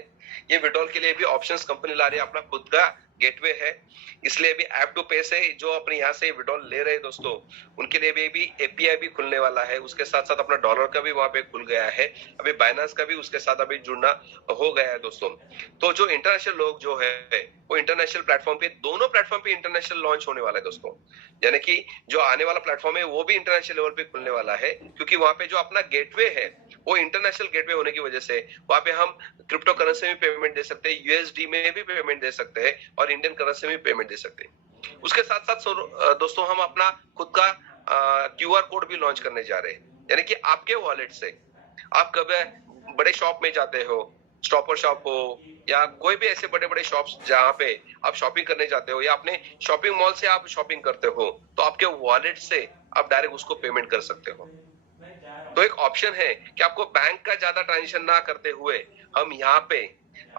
ये विड्रॉल के लिए भी ऑप्शंस कंपनी ला रही है, अपना खुद का गेटवे है। इसलिए अभी ऐप टू पे से जो अपने यहाँ से विड्रॉल ले रहे हैं दोस्तों, उनके लिए भी एपीआई भी खुलने वाला है। उसके साथ साथ अपना डॉलर का भी वहां पे खुल गया है, अभी बाइनेंस का भी उसके साथ अभी जुड़ना हो गया है दोस्तों। तो जो इंटरनेशनल लोग जो है वो इंटरनेशनल प्लेटफॉर्म पे, दोनों प्लेटफॉर्म पे इंटरनेशनल लॉन्च होने वाला है दोस्तों। यानी कि जो आने वाला प्लेटफॉर्म है वो भी इंटरनेशनल लेवल पे खुलने वाला है, क्योंकि वहां पे जो अपना गेटवे है वो इंटरनेशनल गेटवे होने की वजह से वहां पे हम क्रिप्टो करेंसी में पेमेंट दे सकते हैं, यूएसडी में भी पेमेंट दे सकते हैं और इंडियन करेंसी में पेमेंट दे सकते हैं। उसके साथ साथ दोस्तों हम अपना खुद का क्यूआर कोड भी लॉन्च करने जा रहे हैं। यानी कि आपके वॉलेट से आप कभी बड़े शॉप में जाते हो, स्टॉपर शॉप हो या कोई भी ऐसे बड़े बड़े शॉप्स जहां पे आप शॉपिंग करने जाते हो या अपने शॉपिंग मॉल से आप शॉपिंग करते हो, तो आपके वॉलेट से आप डायरेक्ट उसको पेमेंट कर सकते हो। तो एक ऑप्शन है कि आपको बैंक का ज्यादा ट्रांजेक्शन ना करते हुए हम यहाँ पे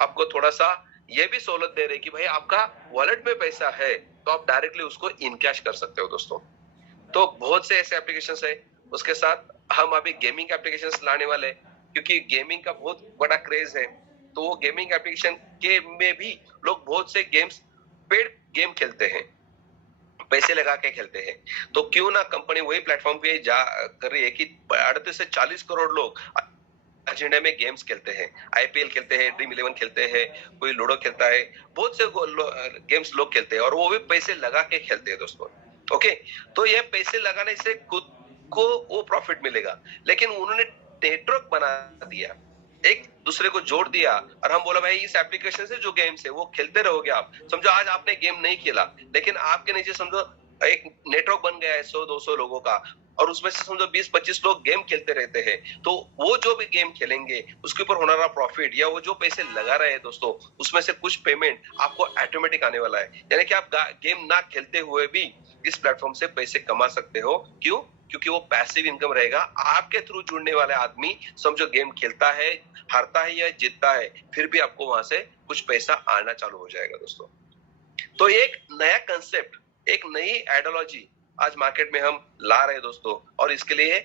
आपको थोड़ा सा ये भी सहूलत दे रहे कि भाई आपका वॉलेट में पैसा है तो आप डायरेक्टली उसको इन कैश कर सकते हो दोस्तों। तो बहुत से ऐसे एप्लीकेशंस है। उसके साथ हम अभी गेमिंग एप्लीकेशंस लाने वाले हैं, क्योंकि गेमिंग का बहुत बड़ा क्रेज है। तो वो गेमिंग एप्लीकेशन के में भी लोग बहुत से गेम्स, पेड गेम खेलते हैं, पैसे लगा के खेलते हैं। तो क्यों ना कंपनी वही प्लेटफॉर्म पे जा कर रही है कि 38 से 40 करोड़ लोग आज इंडिया में गेम्स खेलते हैं, आईपीएल खेलते हैं, ड्रीम 11 खेलते हैं, कोई लूडो खेलता है, बहुत से गेम्स लोग खेलते हैं और वो भी पैसे लगा के खेलते हैं दोस्तों। ओके, तो ये पैसे लगाने से खुद को वो प्रॉफिट मिलेगा, लेकिन उन्होंने नेटवर्क बना दिया, एक दूसरे को जोड़ दिया और हम बोला भाई इस एप्लीकेशन से जो गेम्स है वो खेलते रहोगे आप। समझो आज आपने गेम नहीं खेला, लेकिन आपके नीचे समझो एक नेटवर्क बन गया है 100-200 लोगों का, और उसमें से समझो 20-25 लोग गेम खेलते रहते हैं, तो वो जो भी गेम खेलेंगे उसके ऊपर होने वाला प्रॉफिट या वो जो पैसे लगा रहे हैं दोस्तों, उसमें से कुछ पेमेंट आपको ऑटोमेटिक आने वाला है। यानी कि आप गेम ना खेलते हुए भी इस प्लेटफॉर्म से पैसे कमा सकते हो। क्यों? क्योंकि वो पैसिव इनकम रहेगा। आपके थ्रू जुड़ने वाले आदमी समझो गेम खेलता है, हारता है या जीतता है, फिर भी आपको वहां से कुछ पैसा आना चालू हो जाएगा दोस्तों। तो एक नया कंसेप्ट, एक नई आइडियोलॉजी आज मार्केट में हम ला रहे हैं दोस्तों, और इसके लिए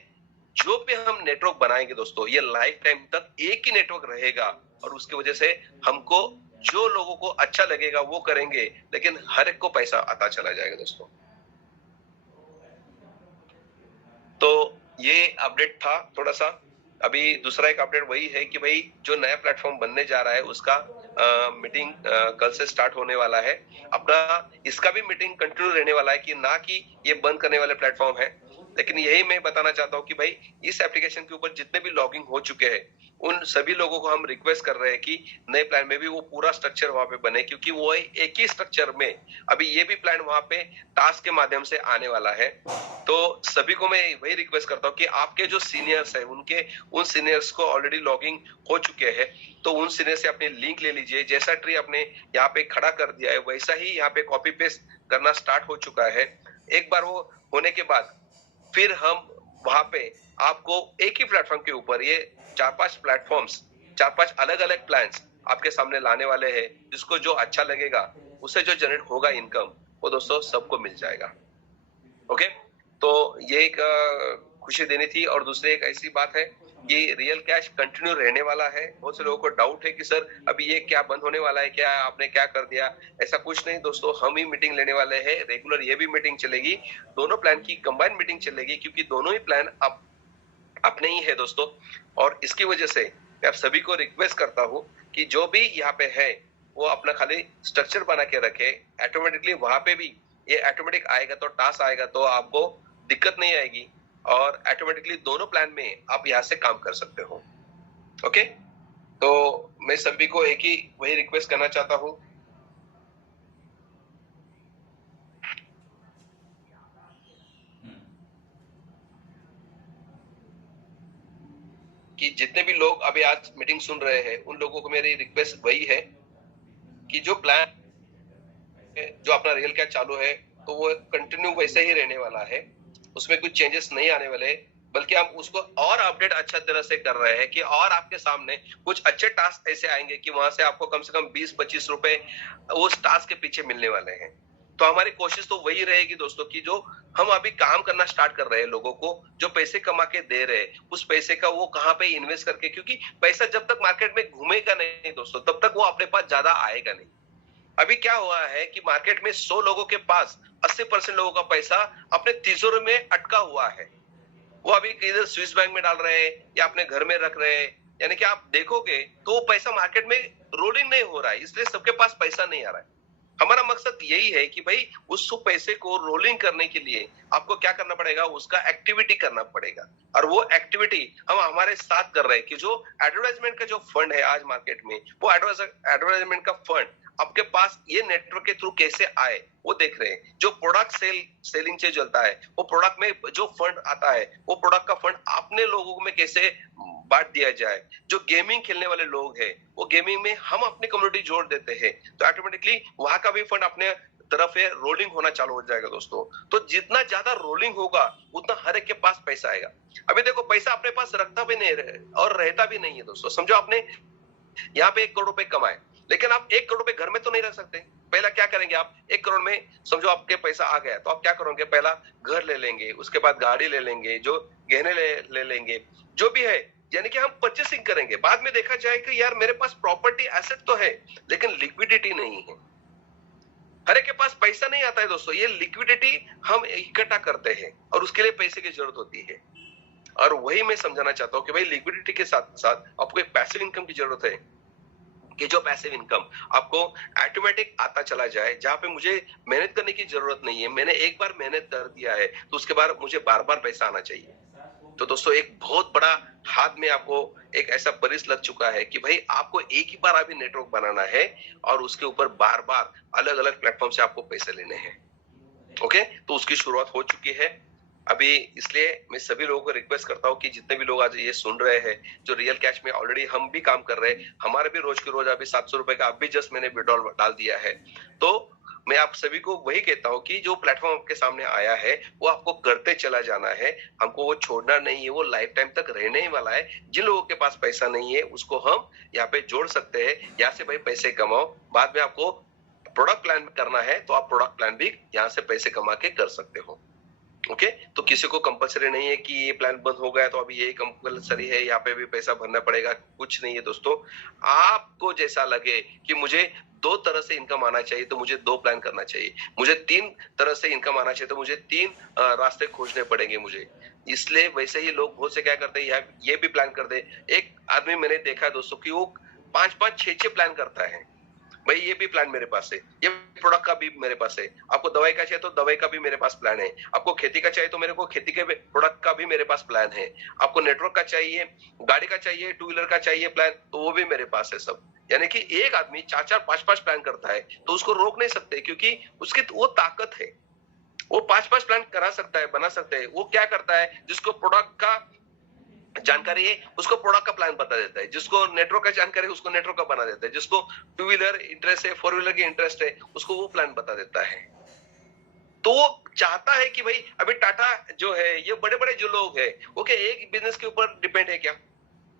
जो भी हम नेटवर्क बनाएंगे दोस्तों, ये लाइफ टाइम तक एक ही नेटवर्क रहेगा और उसकी वजह से हमको जो लोगों को अच्छा लगेगा वो करेंगे, लेकिन हर एक को पैसा आता चला जाएगा दोस्तों। तो ये अपडेट था थोड़ा सा। अभी दूसरा एक अपडेट वही है कि भाई जो नया प्लेटफॉर्म बनने जा रहा है उसका मीटिंग कल से स्टार्ट होने वाला है अपना। इसका भी मीटिंग कंटिन्यू रहने वाला है कि ना कि ये बंद करने वाले प्लेटफॉर्म है। लेकिन यही मैं बताना चाहता हूँ कि भाई इस एप्लीकेशन के ऊपर जितने भी लॉगिंग हो चुके हैं उन सभी लोगों को हम रिक्वेस्ट कर रहे हैं कि नए प्लान में भी वो पूरा स्ट्रक्चर वहां पे बने, क्योंकि वो एक ही स्ट्रक्चर में अभी ये भी प्लान वहां पे टास्क के माध्यम से आने वाला है। तो सभी को मैं वही रिक्वेस्ट करता हूँ कि आपके जो सीनियर्स है उन सीनियर्स को ऑलरेडी लॉगिंग हो चुके हैं तो उन सीनियर से अपने लिंक ले लीजिए। जैसा ट्री आपने यहाँ पे खड़ा कर दिया है वैसा ही यहाँ पे कॉपी पेस्ट करना स्टार्ट हो चुका है। एक बार वो होने के बाद फिर हम वहां पे आपको एक ही प्लेटफॉर्म के ऊपर ये 4-5 प्लेटफॉर्म्स, 4-5 अलग अलग प्लान्स आपके सामने लाने वाले हैं। जिसको जो अच्छा लगेगा उससे जो जनरेट होगा इनकम वो दोस्तों सबको मिल जाएगा। ओके, तो ये एक खुशी देनी थी। और दूसरी एक ऐसी बात है कि रियल कैश कंटिन्यू रहने वाला है। बहुत से लोगों को डाउट है कि सर अभी ये क्या बंद होने वाला है, क्या आपने क्या कर दिया। ऐसा कुछ नहीं दोस्तों, हम ही मीटिंग लेने वाले हैं रेगुलर। ये भी मीटिंग चलेगी, दोनों प्लान की कंबाइंड मीटिंग चलेगी क्योंकि दोनों ही प्लान अब अपने ही है दोस्तों। और इसकी वजह से मैं आप सभी को रिक्वेस्ट करता हूं कि जो भी यहाँ पे है वो अपना खाली स्ट्रक्चर बना के रखे। ऑटोमेटिकली वहां पे भी ये ऑटोमेटिक आएगा तो टास्क आएगा तो आपको दिक्कत नहीं आएगी और ऑटोमेटिकली दोनों प्लान में आप यहाँ से काम कर सकते हो। ओके, तो मैं सभी को एक ही वही रिक्वेस्ट करना चाहता हूँ कि जितने भी लोग अभी आज मीटिंग सुन रहे हैं उन लोगों को मेरी रिक्वेस्ट वही है कि जो प्लान जो अपना रियल कैश चालू है तो वो कंटिन्यू वैसे ही रहने वाला है, उसमें कुछ चेंजेस नहीं आने वाले, बल्कि हम उसको और अपडेट अच्छा तरह से कर रहे हैं कि और आपके सामने कुछ अच्छे टास्क ऐसे आएंगे कि वहां से आपको कम से कम 20-25 रुपए उस टास्क के पीछे मिलने वाले हैं। तो हमारी कोशिश तो वही रहेगी दोस्तों कि जो हम अभी काम करना स्टार्ट कर रहे हैं लोगों को जो पैसे कमा के दे रहे हैं उस पैसे का वो कहाँ पे इन्वेस्ट करके, क्योंकि पैसा जब तक मार्केट में घूमेगा नहीं दोस्तों तब तक वो अपने पास ज्यादा आएगा नहीं। अभी क्या हुआ है कि मार्केट में 100 लोगों के पास 80% लोगों का पैसा अपने तिजोरी में अटका हुआ है। वो अभी इधर स्विस बैंक में डाल रहे हैं या अपने घर में रख रहे हैं, यानी कि आप देखोगे तो वो पैसा मार्केट में रोलिंग नहीं हो रहा है, इसलिए सबके पास पैसा नहीं आ रहा है। हमारा मकसद यही है कि भाई उस पैसे को रोलिंग करने के लिए आपको क्या करना पड़ेगा, उसका एक्टिविटी करना पड़ेगा। और वो एक्टिविटी हम हमारे साथ कर रहे हैं कि जो एडवर्टाइजमेंट का जो फंड है आज मार्केट में वो एडवर्टाइजमेंट का फंड आपके पास ये नेटवर्क के थ्रू कैसे आए वो देख रहे हैं। जो प्रोडक्ट सेलिंग से चलता है वो प्रोडक्ट में जो फंड आता है वो प्रोडक्ट का फंड अपने लोगों में कैसे बांट दिया जाए। जो गेमिंग खेलने वाले लोग हैं वो गेमिंग में हम अपनी कम्युनिटी जोड़ देते हैं तो ऑटोमेटिकली वहां का भी फंड अपने तरफ है रोलिंग होना चालू हो जाएगा दोस्तों। तो जितना ज्यादा रोलिंग होगा उतना हर एक के पास पैसा आएगा। अभी देखो पैसा अपने पास रखता भी नहीं और रहता भी नहीं है दोस्तों। समझो आपने यहाँ पे 1 करोड़ रुपए कमाए लेकिन आप 1 करोड़ रुपए घर में तो नहीं रख सकते। पहला क्या करेंगे आप, 1 करोड़ में समझो आपके पैसा आ गया तो आप क्या करोगे, पहला घर ले लेंगे, उसके बाद गाड़ी ले लेंगे, जो गहने ले लेंगे, जो भी है, यानी कि हम परचेसिंग करेंगे। बाद में देखा जाए कि यार मेरे पास प्रॉपर्टी एसेट तो है लेकिन लिक्विडिटी नहीं है। हर एक के पास पैसा नहीं आता है दोस्तों, ये लिक्विडिटी हम इकट्ठा करते हैं और उसके लिए पैसे की जरूरत होती है। और वही मैं समझाना चाहता हूँ कि भाई लिक्विडिटी के साथ साथ आपको एक पैसिव इनकम की जरूरत है कि जो पैसिव इनकम आपको ऑटोमेटिक आता चला जाए, जहां पे मुझे मेहनत करने की जरूरत नहीं है। मैंने एक बार मेहनत कर दिया है तो उसके बाद मुझे बार बार पैसा आना चाहिए। तो दोस्तों एक बहुत बड़ा हाथ में आपको एक ऐसा परिस लग चुका है कि भाई आपको एक ही बार अभी नेटवर्क बनाना है और उसके ऊपर बार बार अलग अलग प्लेटफॉर्म से आपको पैसे लेने हैं। ओके, तो उसकी शुरुआत हो चुकी है अभी। इसलिए मैं सभी लोगों को रिक्वेस्ट करता हूँ कि जितने भी लोग आज ये सुन रहे हैं जो रियल कैश में ऑलरेडी हम भी काम कर रहे हैं, हमारे भी रोज के रोज अभी 700 रुपए का अभी जस्ट मैंने विड्रॉल डाल दिया है। तो मैं आप सभी को वही कहता हूँ कि जो प्लेटफॉर्म आपके सामने आया है वो आपको करते चला जाना है, हमको वो छोड़ना नहीं है, वो लाइफ टाइम तक रहने ही वाला है। जिन लोगों के पास पैसा नहीं है उसको हम यहाँ पे जोड़ सकते हैं, यहाँ से भाई पैसे कमाओ। बाद में आपको प्रोडक्ट प्लान करना है तो आप प्रोडक्ट प्लान भी यहाँ से पैसे कमा के कर सकते हो। ओके तो किसी को कंपलसरी नहीं है कि ये प्लान बंद हो गया तो अभी यही कंपलसरी है, यहाँ पे भी पैसा भरना पड़ेगा, कुछ नहीं है दोस्तों। आपको जैसा लगे कि मुझे 2 तरह से इनकम आना चाहिए तो मुझे 2 प्लान करना चाहिए, मुझे 3 तरह से इनकम आना चाहिए तो मुझे 3 रास्ते खोजने पड़ेंगे मुझे। इसलिए वैसे ही लोग बहुत से क्या करते हैं, ये भी प्लान कर दे। एक आदमी मैंने देखा है दोस्तों कि वो 5-5 6-6 प्लान करता है। भाई ये भी प्लान मेरे पास है, ये प्रोडक्ट का भी मेरे पास है, आपको दवाई का चाहिए तो दवाई का भी मेरे पास प्लान है, आपको खेती का चाहिए तो मेरे को खेती के प्रोडक्ट का भी मेरे पास प्लान है, आपको नेटवर्क का चाहिए, गाड़ी का चाहिए, टू व्हीलर का चाहिए प्लान, तो वो भी मेरे पास है सब। यानी कि एक आदमी 4-4 5-5 प्लान करता है तो उसको रोक नहीं सकते, क्योंकि उसकी वो ताकत है, वो 5-5 प्लान करा सकता है, बना सकते हैं। वो क्या करता है, जिसको प्रोडक्ट का जानकारी है उसको प्रोडक्ट का प्लान बता देता है, जिसको नेटवर्क का जानकारी है उसको नेटवर्क का बना देता है, जिसको टू व्हीलर इंटरेस्ट है, 4 व्हीलर की इंटरेस्ट है, उसको वो प्लान बता देता है। तो वो चाहता है कि भाई अभी टाटा जो है, ये बड़े बड़े जो लोग हैं, वो क्या एक बिजनेस के ऊपर डिपेंड है क्या?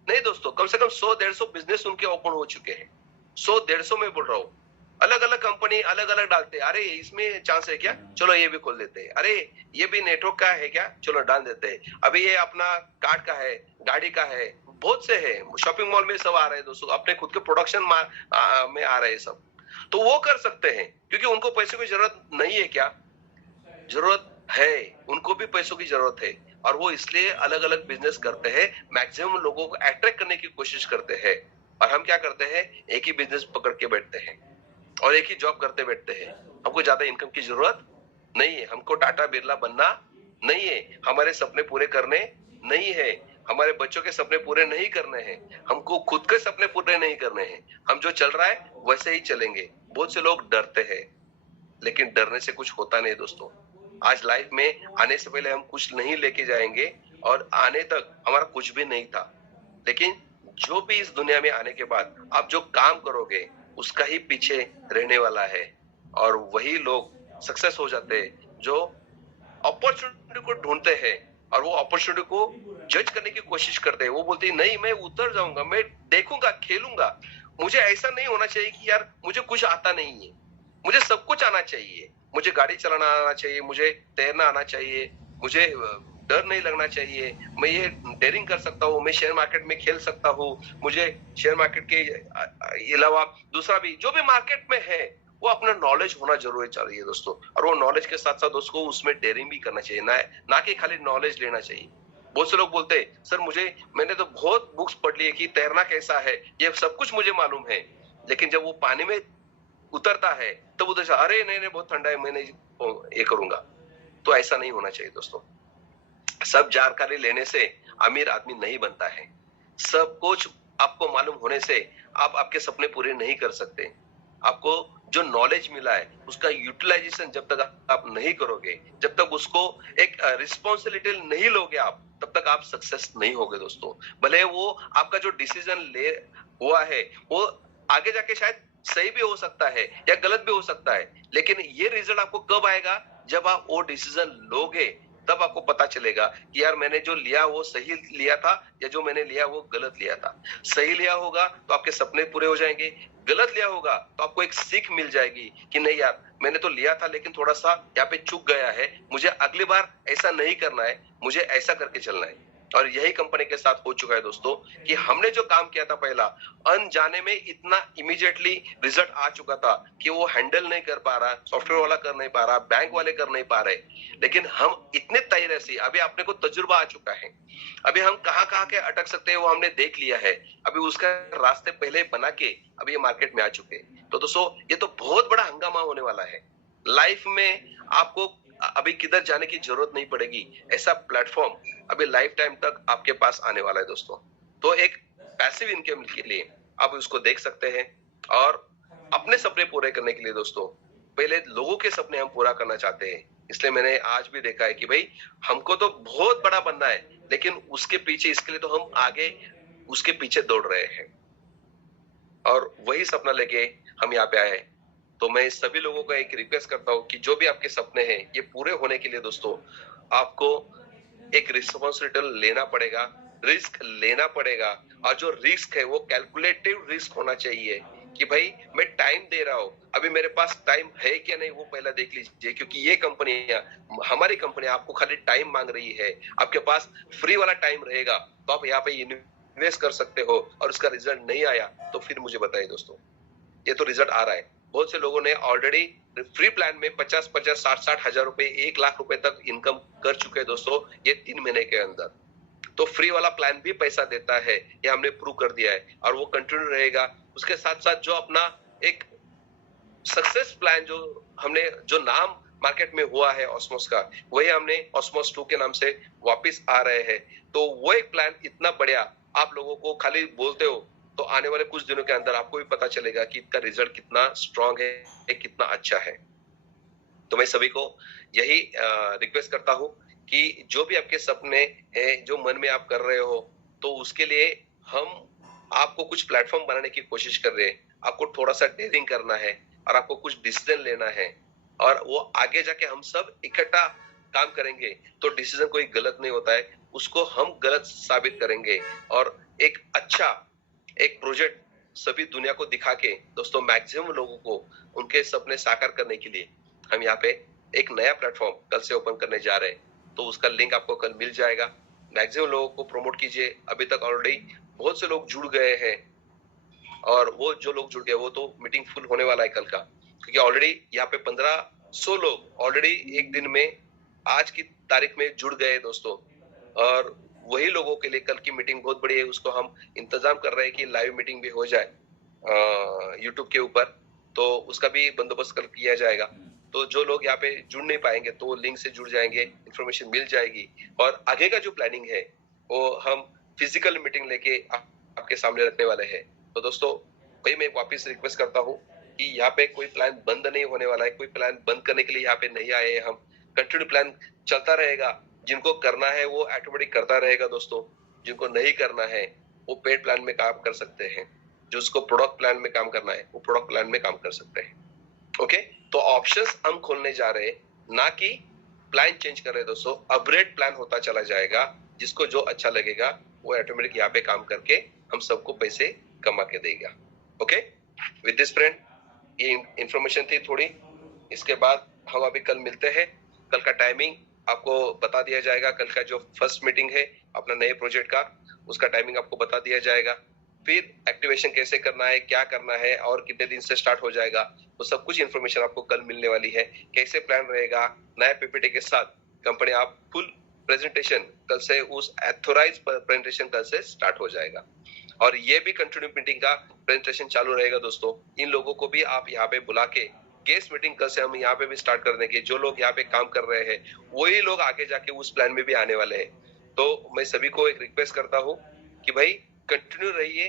नहीं दोस्तों, कम से कम 100-150 बिजनेस उनके ओपन हो चुके हैं। 100-150 में बोल रहा हूँ। अलग अलग कंपनी अलग अलग डालते हैं, अरे इसमें चांस है क्या, चलो ये भी खोल देते हैं, अरे ये भी नेटवर्क का है क्या, चलो डाल देते हैं, अभी ये अपना कार का है, गाड़ी का है, बहुत से है, शॉपिंग मॉल में सब आ रहे हैं दोस्तों, अपने खुद के प्रोडक्शन में आ रहे हैं सब। तो वो कर सकते हैं, क्योंकि उनको पैसे की जरूरत नहीं है क्या? जरूरत है, उनको भी पैसों की जरूरत है, और वो इसलिए अलग अलग बिजनेस करते हैं, मैक्सिमम लोगों को अट्रैक्ट करने की कोशिश करते हैं। और हम क्या करते हैं, एक ही बिजनेस पकड़ के बैठते हैं और एक ही जॉब करते बैठते हैं। हमको ज्यादा इनकम की जरूरत नहीं है, हमको टाटा बिरला बनना नहीं है, हमारे सपने पूरे करने नहीं है, हमारे बच्चों के सपने पूरे नहीं करने हैं, हमको खुद के सपने पूरे नहीं करने हैं। हम जो चल रहा है वैसे ही चलेंगे। बहुत से लोग डरते हैं, लेकिन डरने से कुछ होता नहीं दोस्तों। आज लाइफ में आने से पहले हम कुछ नहीं लेके जाएंगे, और आने तक हमारा कुछ भी नहीं था, लेकिन जो भी इस दुनिया में आने के बाद आप जो काम करोगे उसका ही पीछे रहने वाला है। और वही लोग सक्सेस हो जाते हैं जो अपॉर्चुनिटी को ढूंढते हैं और वो अपॉर्चुनिटी को जज करने की कोशिश करते हैं। वो बोलते हैं नहीं, मैं उतर जाऊंगा, मैं देखूंगा, खेलूंगा, मुझे ऐसा नहीं होना चाहिए कि यार मुझे कुछ आता नहीं है, मुझे सब कुछ आना चाहिए, मुझे गाड़ी चलाना आना चाहिए, मुझे तैरना आना चाहिए, मुझे डर नहीं लगना चाहिए, मैं ये डेयरिंग कर सकता हूँ, मैं शेयर मार्केट में खेल सकता हूँ, मुझे शेयर मार्केट के अलावा दूसरा भी जो भी मार्केट में है वो अपना नॉलेज होना जरूरी चाहिए दोस्तों। और वो नॉलेज के साथ साथ दोस्तों उसमें डेयरिंग भी करना चाहिए, ना कि खाली नॉलेज लेना चाहिए। बहुत से लोग बोलते हैं सर मैंने तो बहुत बुक्स पढ़ ली है कि तैरना कैसा है, ये सब कुछ मुझे मालूम है, लेकिन जब वो पानी में उतरता है तब वो तो अरे नहीं नहीं बहुत ठंडा है, मैं नहीं ये करूंगा। तो ऐसा नहीं होना चाहिए दोस्तों। सब जानकारी लेने से अमीर आदमी नहीं बनता है, सब कुछ आपको मालूम होने से आप आपके सपने पूरे नहीं कर सकते। आपको जो नॉलेज मिला है उसका यूटिलाइजेशन जब तक आप नहीं करोगे, जब तक उसको एक रिस्पॉन्सिबिलिटी नहीं लोगे आप, तब तक आप सक्सेस नहीं होगे दोस्तों। भले वो आपका जो डिसीजन ले हुआ है वो आगे जाके शायद सही भी हो सकता है या गलत भी हो सकता है, लेकिन ये रिजल्ट आपको कब आएगा, जब आप वो डिसीजन लोगे, तब आपको पता चलेगा कि यार मैंने जो लिया वो सही लिया था या जो मैंने लिया वो गलत लिया था। सही लिया होगा तो आपके सपने पूरे हो जाएंगे, गलत लिया होगा तो आपको एक सीख मिल जाएगी कि नहीं यार मैंने तो लिया था लेकिन थोड़ा सा यहाँ पे चूक गया है, मुझे अगली बार ऐसा नहीं करना है, मुझे ऐसा करके चलना है। और यही कंपनी के साथ हो चुका है दोस्तों कि हमने जो काम किया था पहला, अनजाने में इतना इमीडिएटली रिजल्ट आ चुका था कि वो हैंडल नहीं कर पा रहा, सॉफ्टवेयर वाला कर नहीं पा रहा, बैंक वाले कर नहीं पा रहे, लेकिन हम इतने तैयार से अभी अपने को तजुर्बा आ चुका है, अभी हम कहाँ के अटक सकते हैं वो हमने देख लिया है, अभी उसका रास्ते पहले बना के अभी ये मार्केट में आ चुके हैं। तो दोस्तों ये तो बहुत बड़ा हंगामा होने वाला है लाइफ में, आपको अभी किधर जाने की जरूरत नहीं पड़ेगी, ऐसा प्लेटफॉर्म अभी लाइफ टाइम तक आपके पास आने वाला है दोस्तों। तो एक पैसिव इनकम के लिए आप उसको देख सकते हैं, और अपने सपने पूरे करने के लिए दोस्तों पहले लोगों के सपने हम पूरा करना चाहते हैं, इसलिए मैंने आज भी देखा है कि भाई हमको तो बहुत बड़ा बनना है, लेकिन उसके पीछे इसके लिए तो हम आगे उसके पीछे दौड़ रहे हैं, और वही सपना लेके हम यहाँ पे आए। तो मैं सभी लोगों को एक रिक्वेस्ट करता हूँ कि जो भी आपके सपने हैं ये पूरे होने के लिए दोस्तों आपको एक रिस्पॉन्सिबिलिटी लेना पड़ेगा, रिस्क लेना पड़ेगा, और जो रिस्क है वो कैलकुलेटिव रिस्क होना चाहिए कि भाई मैं टाइम दे रहा हूँ, अभी मेरे पास टाइम है क्या नहीं वो पहले देख लीजिए, क्योंकि ये कंपनियां, हमारी कंपनी आपको खाली टाइम मांग रही है। आपके पास फ्री वाला टाइम रहेगा तो आप यहाँ पे इन्वेस्ट कर सकते हो, और उसका रिजल्ट नहीं आया तो फिर मुझे बताइए दोस्तों। ये तो रिजल्ट आ रहा है, बहुत से लोगों ने ऑलरेडी फ्री प्लान में 50-50, 60-60 हजार रुपए, 1 लाख रुपए तक इनकम कर चुके हैं दोस्तों ये 3 महीने के अंदर। तो फ्री वाला प्लान भी पैसा देता है, ये हमने प्रूव कर दिया है, और वो कंटिन्यू रहेगा। उसके साथ साथ जो अपना एक सक्सेस प्लान जो हमने, जो नाम मार्केट में हुआ है ऑस्मोस का, वही हमने ऑस्मोस 2 के नाम से वापस आ रहे हैं। तो वो एक प्लान इतना बढ़िया, आप लोगों को खाली बोलते हो तो आने वाले कुछ दिनों के अंदर आपको भी पता चलेगा कि इसका रिजल्ट कितना स्ट्रांग है, कितना अच्छा है। तो मैं सभी को यही रिक्वेस्ट करता हूँ कि जो भी आपके सपने हैं, जो मन में आप कर रहे हो, तो उसके लिए हम आपको कुछ प्लेटफॉर्म बनाने की कोशिश कर रहे हैं। आपको थोड़ा सा डेयरिंग करना है और आपको कुछ डिसीजन लेना है, और वो आगे जाके हम सब इकट्ठा काम करेंगे तो डिसीजन कोई गलत नहीं होता है, उसको हम गलत साबित करेंगे, और एक अच्छा एक प्रोजेक्ट सभी दुनिया को दिखा के दोस्तों, मैक्सिमम लोगों को उनके सपने साकार करने के लिए हम यहाँ पे एक नया प्लेटफॉर्म कल से ओपन करने जा रहे हैं। तो उसका लिंक आपको कल मिल जाएगा। मैक्सिमम लोगों को प्रमोट कीजिए। अभी तक ऑलरेडी बहुत से लोग जुड़ गए हैं, और वो जो लोग जुड़ गए वो तो मीटिंग फुल होने वाला है कल का, क्योंकि ऑलरेडी यहाँ पे 1500 लोग ऑलरेडी एक दिन में आज की तारीख में जुड़ गए दोस्तों। और वही लोगों के लिए कल की मीटिंग बहुत बड़ी है, उसको हम इंतजाम कर रहे हैं कि लाइव मीटिंग भी हो जाए यूट्यूब के ऊपर, तो उसका भी बंदोबस्त कल किया जाएगा। तो जो लोग यहाँ पे जुड़ नहीं पाएंगे तो वो लिंक से जुड़ जाएंगे, इंफॉर्मेशन मिल जाएगी, और आगे का जो प्लानिंग है वो हम फिजिकल मीटिंग लेके आपके सामने रखने वाले हैं। तो दोस्तों वही मैं वापस रिक्वेस्ट करता हूँ कि यहाँ पे कोई प्लान बंद नहीं होने वाला है, कोई प्लान बंद करने के लिए यहाँ पे नहीं आए हैं हम। कंटिन्यू प्लान चलता रहेगा, जिनको करना है वो ऑटोमेटिक करता रहेगा दोस्तों, जिनको नहीं करना है वो पेड प्लान में काम कर सकते हैं, जो उसको प्रोडक्ट प्लान में काम करना है वो प्रोडक्ट प्लान में काम कर सकते हैं। ओके, तो ऑप्शंस हम खोलने जा रहे हैं, ना कि प्लान चेंज कर रहे हैं दोस्तों। अपग्रेड प्लान होता चला जाएगा, जिसको जो अच्छा लगेगा वो ऑटोमेटिक यहाँ पे काम करके हम सबको पैसे कमा के देगा। ओके, विद दिस फ्रेंड, ये इंफॉर्मेशन थी थोड़ी। इसके बाद हम अभी कल मिलते हैं। कल का टाइमिंग आपको बता दिया जाएगा। कल का जो फर्स्ट मीटिंग है अपना नए प्रोजेक्ट का, उसका टाइमिंग आपको बता दिया जाएगा। फिर एक्टिवेशन कैसे करना है, क्या करना है, और कितने दिन से स्टार्ट हो जाएगा, वो सब कुछ इंफॉर्मेशन आपको कल मिलने वाली है। कैसे प्लान रहेगा, नया पीपीटी के साथ कंपनी आप फुल प्रेजेंटेशन कल से, उस एथोराइज प्रेजेंटेशन कल से स्टार्ट हो जाएगा। और ये भी कंटिन्यू मीटिंग का प्रेजेंटेशन चालू रहेगा दोस्तों। इन लोगों को भी आप यहाँ पे बुला के गेस्ट मीटिंग कल से हम यहाँ पे भी स्टार्ट कर देंगे। जो लोग यहाँ पे काम कर रहे हैं वही लोग आगे जाके उस प्लान में भी आने वाले हैं। तो मैं सभी को एक रिक्वेस्ट करता हूँ कि भाई कंटिन्यू रहिए।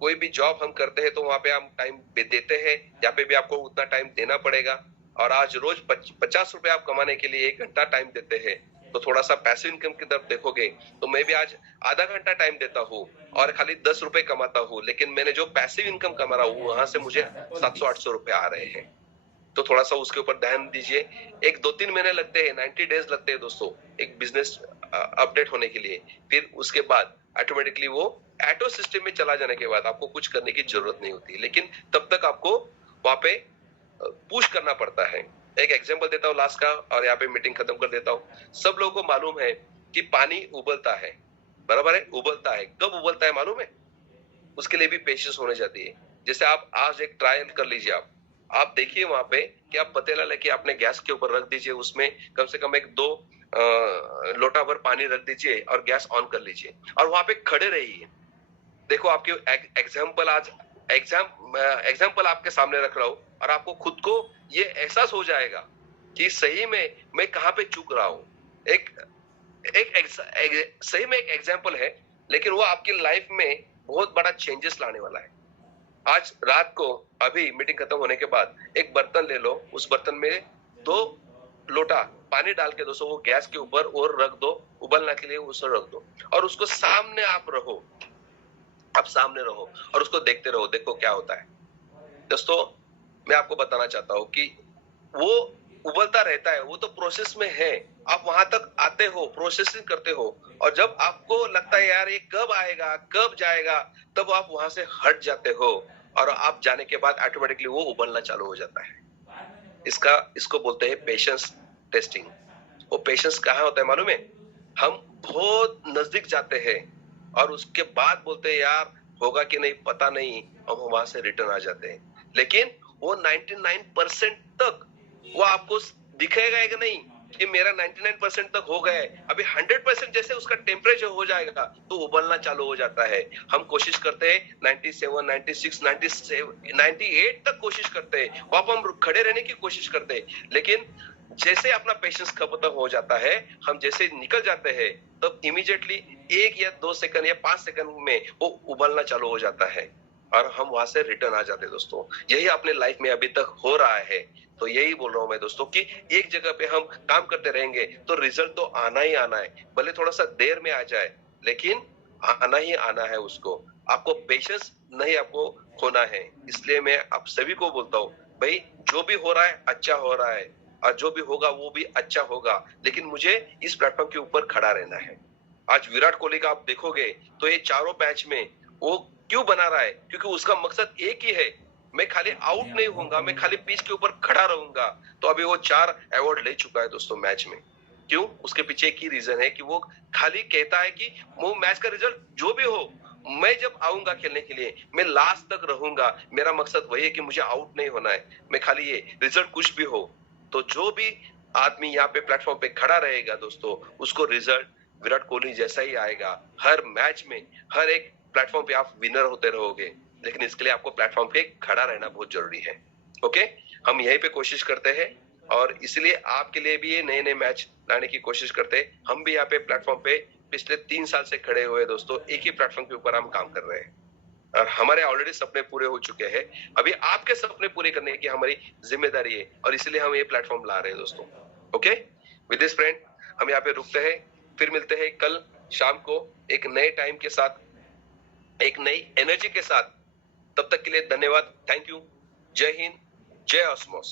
कोई भी जॉब हम करते हैं तो वहां पे हम टाइम देते हैं, यहाँ पे भी आपको उतना टाइम देना पड़ेगा। और आज रोज 50 रुपए आप कमाने के लिए 1 घंटा टाइम देते हैं, तो थोड़ा सा पैसिव इनकम की तरफ देखोगे तो मैं भी आज आधा घंटा टाइम देता हूँ और खाली 10 रुपए कमाता हूँ, लेकिन मैंने जो पैसिव इनकम कमा रहा हूँ वहां से मुझे 700-800 रुपए आ रहे हैं। तो थोड़ा सा उसके ऊपर ध्यान दीजिए। 1-2-3 महीने लगते हैं, 90 डेज लगते हैं दोस्तों एक बिजनेस अपडेट होने के लिए। फिर उसके बाद ऑटोमेटिकली वो ऑटो सिस्टम में चला जाने के बाद आपको कुछ करने की जरूरत नहीं होती, लेकिन तब तक आपको वहां पे पुश करना पड़ता है। एक एग्जांपल देता हूँ लास्ट का, और यहाँ पे मीटिंग खत्म कर देता हूँ। सब लोगों को मालूम है कि पानी उबलता है, बराबर है, उबलता है। कब उबलता है मालूम है? उसके लिए भी पेशेंस होने जाती है। जैसे आप आज एक ट्रायल कर लीजिए, आप देखिए वहां पे कि आप पतीला लेके आपने गैस के ऊपर रख दीजिए, उसमें कम से कम 1-2 लोटा भर पानी रख दीजिए और गैस ऑन कर लीजिए और वहां पे खड़े रहिए। देखो आपके एग्जाम्पल आज एग्जाम्पल आपके सामने रख रहा हूं, और आपको खुद को ये एहसास हो जाएगा कि सही में मैं कहां पे चूक रहा हूं। सही में एक एग्जाम्पल है, लेकिन वो आपकी लाइफ में बहुत बड़ा चेंजेस लाने वाला है। आज रात को अभी मीटिंग खत्म होने के बाद एक बर्तन ले लो, उस बर्तन में 2 लोटा पानी डाल के दोस्तों वो गैस के ऊपर और रख दो, उबलने के लिए उसे रख दो, और उसको सामने आप रहो, आप सामने रहो और उसको देखते रहो, देखो क्या होता है। दोस्तों मैं आपको बताना चाहता हूँ कि वो उबलता रहता है, वो तो प्रोसेस में है। आप वहां तक आते हो, प्रोसेसिंग करते हो, और जब आपको लगता है यार ये कब आएगा कब जाएगा, तब आप वहां से हट जाते हो। और आप जाने के बाद ऑटोमेटिकली वो उबलना चालू हो जाता है। इसको बोलते हैं पेशेंस टेस्टिंग। वो पेशेंस कहाँ होता है मालूम है? हम बहुत नजदीक जाते हैं और उसके बाद बोलते हैं यार होगा कि नहीं पता नहीं, हम वहां से रिटर्न आ जाते हैं। लेकिन वो 99% तक वो आपको दिखेगा कि नहीं कि मेरा 99% तक हो गया है, अभी 100% जैसे उसका टेम्परेचर हो जाएगा तो उबलना चालू हो जाता है। हम कोशिश करते हैं 97, 96, 97, 98 तक कोशिश करते हैं, वहां पर हम खड़े रहने की कोशिश करते हैं। लेकिन जैसे अपना पेशेंस खत्म हो जाता है, हम जैसे निकल जाते हैं तब इमीडिएटली 1 या 2 सेकंड या 5 सेकंड में वो उबलना चालू हो जाता है और हम वहां से रिटर्न आ जाते हैं दोस्तों। यही अपने लाइफ में अभी तक हो रहा है। तो यही बोल रहा हूं मैं दोस्तों कि एक जगह पे हम काम करते रहेंगे तो रिजल्ट तो आना ही आना है, भले थोड़ा सा देर में आ जाए लेकिन आना ही आना है उसको। आपको पेशेंस नहीं आपको खोना है। इसलिए मैं आप सभी को बोलता हूँ भाई जो भी हो रहा है अच्छा हो रहा है और जो भी होगा वो भी अच्छा होगा, लेकिन मुझे इस प्लेटफॉर्म के ऊपर खड़ा रहना है। आज विराट कोहली का आप देखोगे तो ये चारों मैच में वो क्यों बना रहा है? क्योंकि उसका मकसद एक ही है, मैं खाली आउट नहीं होऊंगा, मैं खाली पिच के ऊपर खड़ा रहूंगा। तो अभी वो 4 अवार्ड ले चुका है दोस्तों मैच में। क्यों? उसके पीछे एक ही रीजन है कि वो खाली कहता है कि वो मैच का रिजल्ट जो भी हो, मैं जब आऊंगा खेलने के लिए मैं लास्ट तक रहूंगा। मेरा मकसद वही है कि मुझे आउट नहीं होना है, मैं खाली ये रिजल्ट कुछ भी हो। तो जो भी आदमी यहाँ पे प्लेटफॉर्म पे खड़ा रहेगा दोस्तों, उसको रिजल्ट विराट कोहली जैसा ही आएगा। हर मैच में हर एक प्लेटफॉर्म पे आप विनर होते रहोगे, लेकिन इसके लिए आपको प्लेटफॉर्म पे खड़ा रहना बहुत जरूरी है। ओके, हम यहीं पे कोशिश करते हैं और इसलिए आपके लिए भी ये नए नए मैच लाने की कोशिश करते हैं। हम भी यहाँ पे प्लेटफॉर्म पे पिछले 3 साल से खड़े हुए दोस्तों, एक ही प्लेटफॉर्म के ऊपर हम काम कर रहे हैं और हमारे ऑलरेडी सपने पूरे हो चुके हैं। अभी आपके सपने पूरे करने की हमारी जिम्मेदारी है और इसलिए हम ये प्लेटफॉर्म ला रहे हैं दोस्तों। ओके, विद दिस फ्रेंड हम यहाँ पे रुकते हैं, फिर मिलते हैं कल शाम को एक नए टाइम के साथ, एक नई एनर्जी के साथ। तब तक के लिए धन्यवाद, थैंक यू, जय हिंद, जय ऑस्मोस।